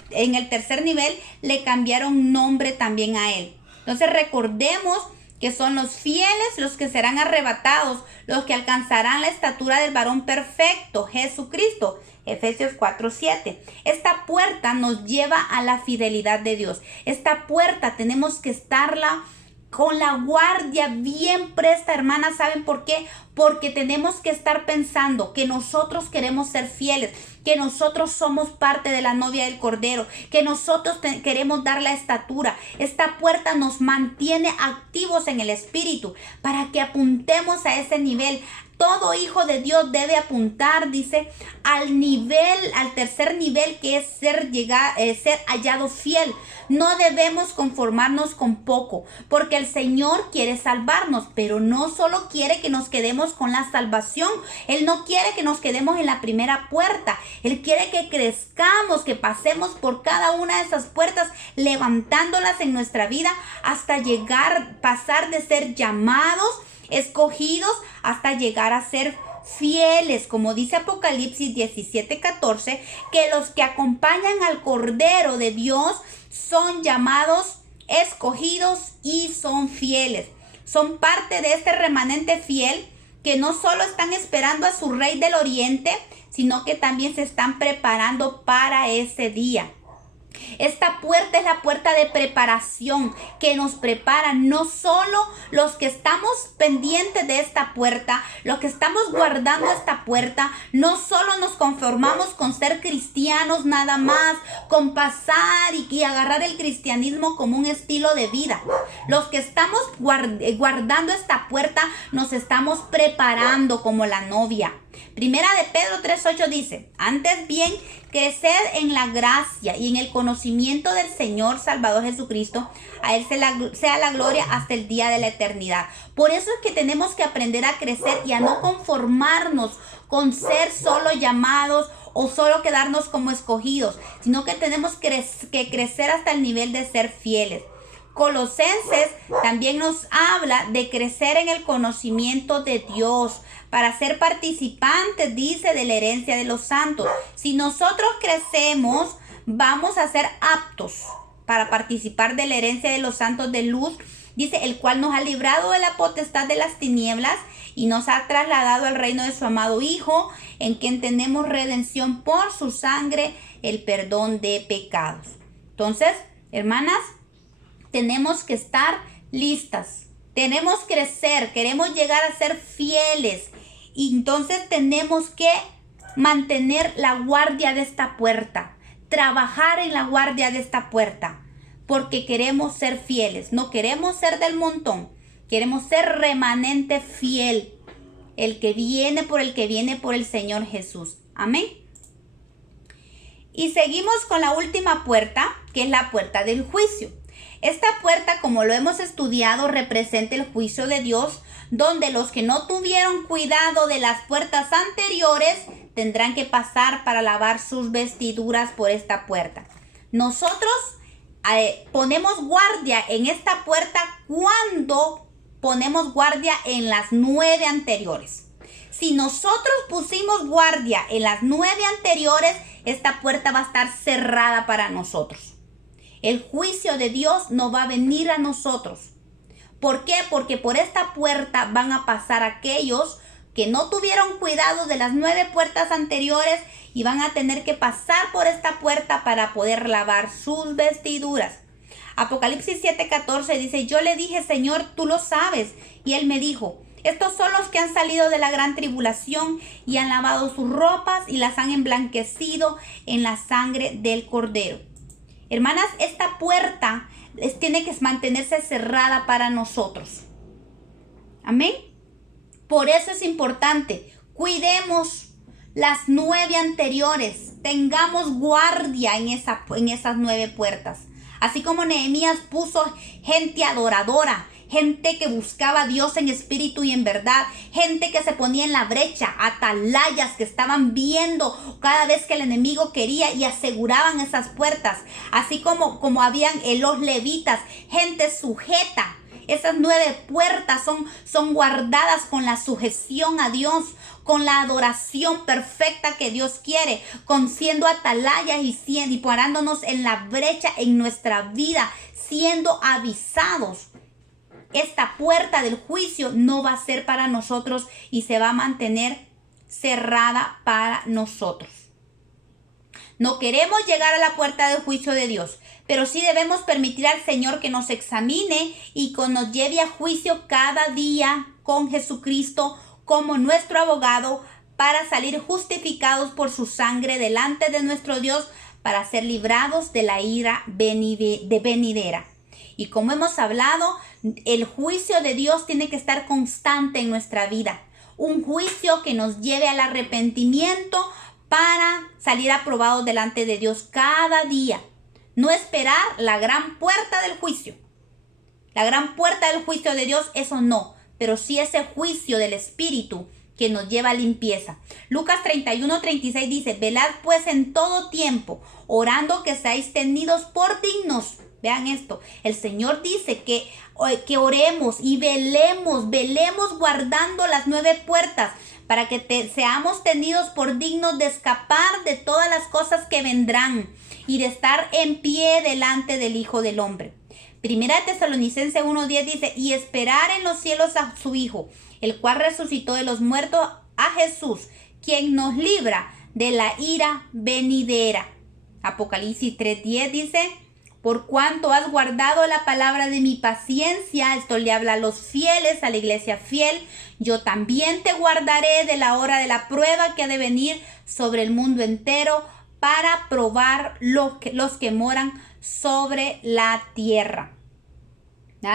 en el tercer nivel, le cambiaron nombre también a él. Entonces recordemos que son los fieles, los que serán arrebatados, los que alcanzarán la estatura del varón perfecto, Jesucristo. Efesios 4:7. Esta puerta nos lleva a la fidelidad de Dios. Esta puerta tenemos que estarla con la guardia bien presta, hermanas. ¿Saben por qué? Porque tenemos que estar pensando que nosotros queremos ser fieles, que nosotros somos parte de la novia del Cordero, que nosotros queremos dar la estatura. Esta puerta nos mantiene activos en el Espíritu para que apuntemos a ese nivel. Todo hijo de Dios debe apuntar, dice, al tercer nivel, que es ser hallado fiel. No debemos conformarnos con poco, porque el Señor quiere salvarnos, pero no solo quiere que nos quedemos con la salvación. Él no quiere que nos quedemos en la primera puerta. Él quiere que crezcamos, que pasemos por cada una de esas puertas, levantándolas en nuestra vida hasta pasar de ser llamados, escogidos, hasta llegar a ser fieles, como dice Apocalipsis 17:14, que los que acompañan al Cordero de Dios son llamados, escogidos y son fieles. Son parte de este remanente fiel que no solo están esperando a su Rey del Oriente, sino que también se están preparando para ese día. Esta puerta es la puerta de preparación que nos prepara, no solo los que estamos pendientes de esta puerta, los que estamos guardando esta puerta. No solo nos conformamos con ser cristianos nada más, con pasar y agarrar el cristianismo como un estilo de vida. Los que estamos guardando esta puerta nos estamos preparando como la novia. Primera de Pedro 3:8 dice: antes bien, creced en la gracia y en el conocimiento del Señor Salvador Jesucristo. A Él sea la gloria hasta el día de la eternidad. Por eso es que tenemos que aprender a crecer y a no conformarnos con ser solo llamados o solo quedarnos como escogidos, sino que tenemos que crecer hasta el nivel de ser fieles. Colosenses también nos habla de crecer en el conocimiento de Dios para ser participantes, dice, de la herencia de los santos. Si nosotros crecemos, vamos a ser aptos para participar de la herencia de los santos de luz, dice, el cual nos ha librado de la potestad de las tinieblas y nos ha trasladado al reino de su amado Hijo, en quien tenemos redención por su sangre, el perdón de pecados. Entonces, hermanas, tenemos que estar listas, tenemos que crecer, queremos llegar a ser fieles, y entonces tenemos que mantener la guardia de esta puerta, trabajar en la guardia de esta puerta, porque queremos ser fieles, no queremos ser del montón, queremos ser remanente fiel, el que viene por el Señor Jesús. Amén. Y seguimos con la última puerta, que es la puerta del juicio. Esta puerta, como lo hemos estudiado, representa el juicio de Dios, donde los que no tuvieron cuidado de las puertas anteriores tendrán que pasar para lavar sus vestiduras por esta puerta. Nosotros ponemos guardia en esta puerta cuando ponemos guardia en las 9 anteriores. Si nosotros pusimos guardia en las 9 anteriores, esta puerta va a estar cerrada para nosotros. El juicio de Dios no va a venir a nosotros. ¿Por qué? Porque por esta puerta van a pasar aquellos que no tuvieron cuidado de las 9 puertas anteriores y van a tener que pasar por esta puerta para poder lavar sus vestiduras. Apocalipsis 7:14 dice: yo le dije, Señor, tú lo sabes. Y él me dijo: estos son los que han salido de la gran tribulación y han lavado sus ropas y las han emblanquecido en la sangre del Cordero. Hermanas, esta puerta tiene que mantenerse cerrada para nosotros. Amén. Por eso es importante, cuidemos las 9 anteriores, tengamos guardia en esas 9 puertas. Así como Nehemías puso gente adoradora, gente que buscaba a Dios en espíritu y en verdad, gente que se ponía en la brecha, atalayas que estaban viendo cada vez que el enemigo quería y aseguraban esas puertas, así como habían los levitas, gente sujeta. Esas 9 puertas son guardadas con la sujeción a Dios, con la adoración perfecta que Dios quiere, con siendo atalayas y parándonos en la brecha en nuestra vida, siendo avisados. esta puerta del juicio no va a ser para nosotros y se va a mantener cerrada para nosotros. No queremos llegar a la puerta del juicio de Dios, pero sí debemos permitir al Señor que nos examine y que nos lleve a juicio cada día con Jesucristo como nuestro abogado para salir justificados por su sangre delante de nuestro Dios para ser librados de la ira venidera. Y como hemos hablado, el juicio de Dios tiene que estar constante en nuestra vida. Un juicio que nos lleve al arrepentimiento para salir aprobados delante de Dios cada día. No esperar la gran puerta del juicio. La gran puerta del juicio de Dios, eso no. Pero sí ese juicio del Espíritu que nos lleva a limpieza. Lucas 31:36 dice, velad pues en todo tiempo, orando que seáis tenidos por dignos. Vean esto, el Señor dice que oremos y velemos guardando las 9 puertas para que seamos tenidos por dignos de escapar de todas las cosas que vendrán y de estar en pie delante del Hijo del Hombre. Primera de Tesalonicenses 1:10 dice, y esperar en los cielos a su Hijo, el cual resucitó de los muertos, a Jesús, quien nos libra de la ira venidera. Apocalipsis 3:10 dice, por cuanto has guardado la palabra de mi paciencia, esto le habla a los fieles, a la iglesia fiel, yo también te guardaré de la hora de la prueba que ha de venir sobre el mundo entero para probar los que moran sobre la tierra.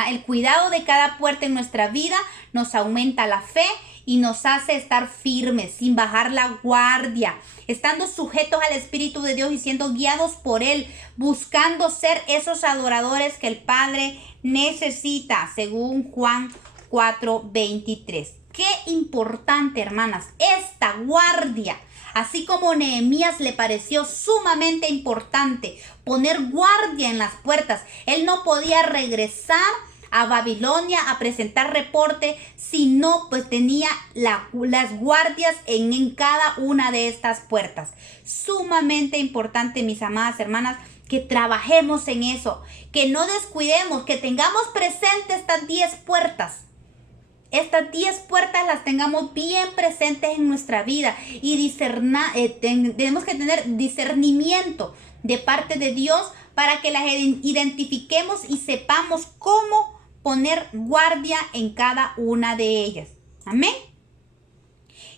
El cuidado de cada puerta en nuestra vida nos aumenta la fe y nos hace estar firmes, sin bajar la guardia, estando sujetos al Espíritu de Dios y siendo guiados por Él, buscando ser esos adoradores que el Padre necesita, según Juan 4:23. Qué importante, hermanas, esta guardia. Así como Nehemías le pareció sumamente importante poner guardia en las puertas. Él no podía regresar a Babilonia a presentar reporte si no pues tenía las guardias en cada una de estas puertas. Sumamente importante, mis amadas hermanas, que trabajemos en eso, que no descuidemos, que tengamos presente estas 10 puertas. Estas 10 puertas las tengamos bien presentes en nuestra vida y tenemos que tener discernimiento de parte de Dios para que las identifiquemos y sepamos cómo poner guardia en cada una de ellas. Amén.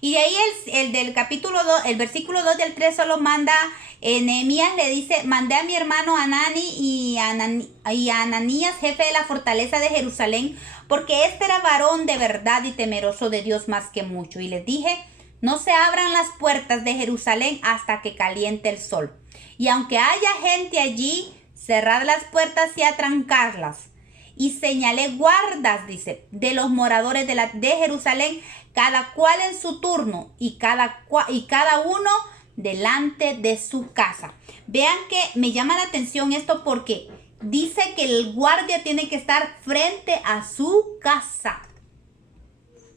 Y de ahí el del capítulo 2, el versículo 2 del 3 solo manda, Nehemías le dice, mandé a mi hermano Hanani y a Ananías, jefe de la fortaleza de Jerusalén, porque este era varón de verdad y temeroso de Dios más que mucho. Y les dije, no se abran las puertas de Jerusalén hasta que caliente el sol. Y aunque haya gente allí, cerrad las puertas y atrancarlas. Y señalé guardas, dice, de los moradores de Jerusalén, cada cual en su turno y cada uno delante de su casa. Vean que me llama la atención esto porque dice que el guardia tiene que estar frente a su casa.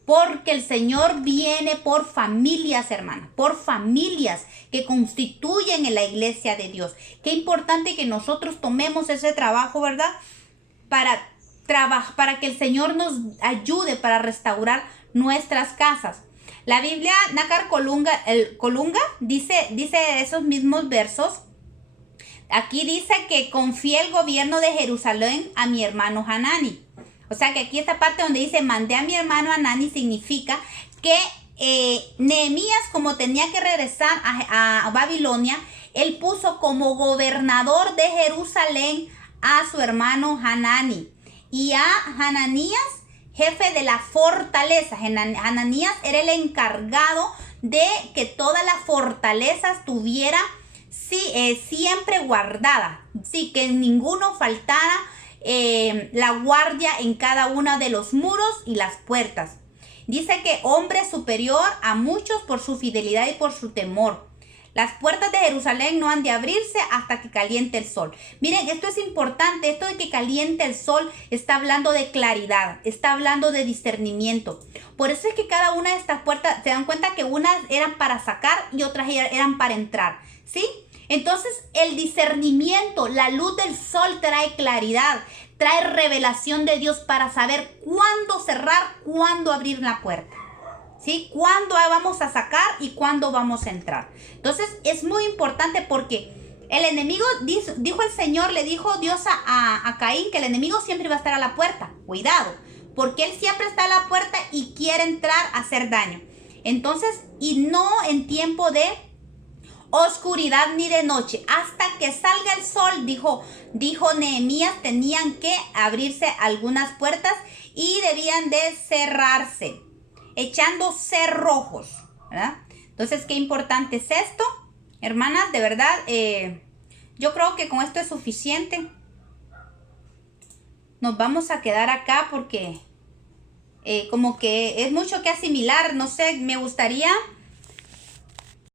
Porque el Señor viene por familias, hermanas, por familias que constituyen en la iglesia de Dios. Qué importante que nosotros tomemos ese trabajo, ¿verdad? Para que el Señor nos ayude para restaurar nuestras casas. La Biblia, Nácar Colunga dice esos mismos versos. Aquí dice que confié el gobierno de Jerusalén a mi hermano Hanani. O sea que aquí esta parte donde dice mandé a mi hermano Hanani significa que Nehemías, como tenía que regresar a Babilonia, él puso como gobernador de Jerusalén a su hermano Hanani y a Hananías, jefe de la fortaleza. Hananías era el encargado de que toda la fortaleza estuviera siempre guardada, sí, que ninguno faltara la guardia en cada uno de los muros y las puertas. Dice que hombre superior a muchos por su fidelidad y por su temor. Las puertas de Jerusalén no han de abrirse hasta que caliente el sol. Miren, esto es importante. Esto de que caliente el sol está hablando de claridad, está hablando de discernimiento. Por eso es que cada una de estas puertas, se dan cuenta que unas eran para sacar y otras eran para entrar, ¿sí? Entonces, el discernimiento, la luz del sol trae claridad, trae revelación de Dios para saber cuándo cerrar, cuándo abrir la puerta. ¿Sí? Cuándo vamos a sacar y cuándo vamos a entrar. Entonces es muy importante porque el enemigo, dijo el Señor, le dijo Dios a Caín que el enemigo siempre va a estar a la puerta. Cuidado, porque él siempre está a la puerta y quiere entrar a hacer daño. Entonces, y no en tiempo de oscuridad ni de noche, hasta que salga el sol, dijo Nehemías, tenían que abrirse algunas puertas y debían de cerrarse, echando cerrojos, ¿verdad? Entonces, qué importante es esto, hermanas, de verdad, yo creo que con esto es suficiente. Nos vamos a quedar acá porque como que es mucho que asimilar, no sé, me gustaría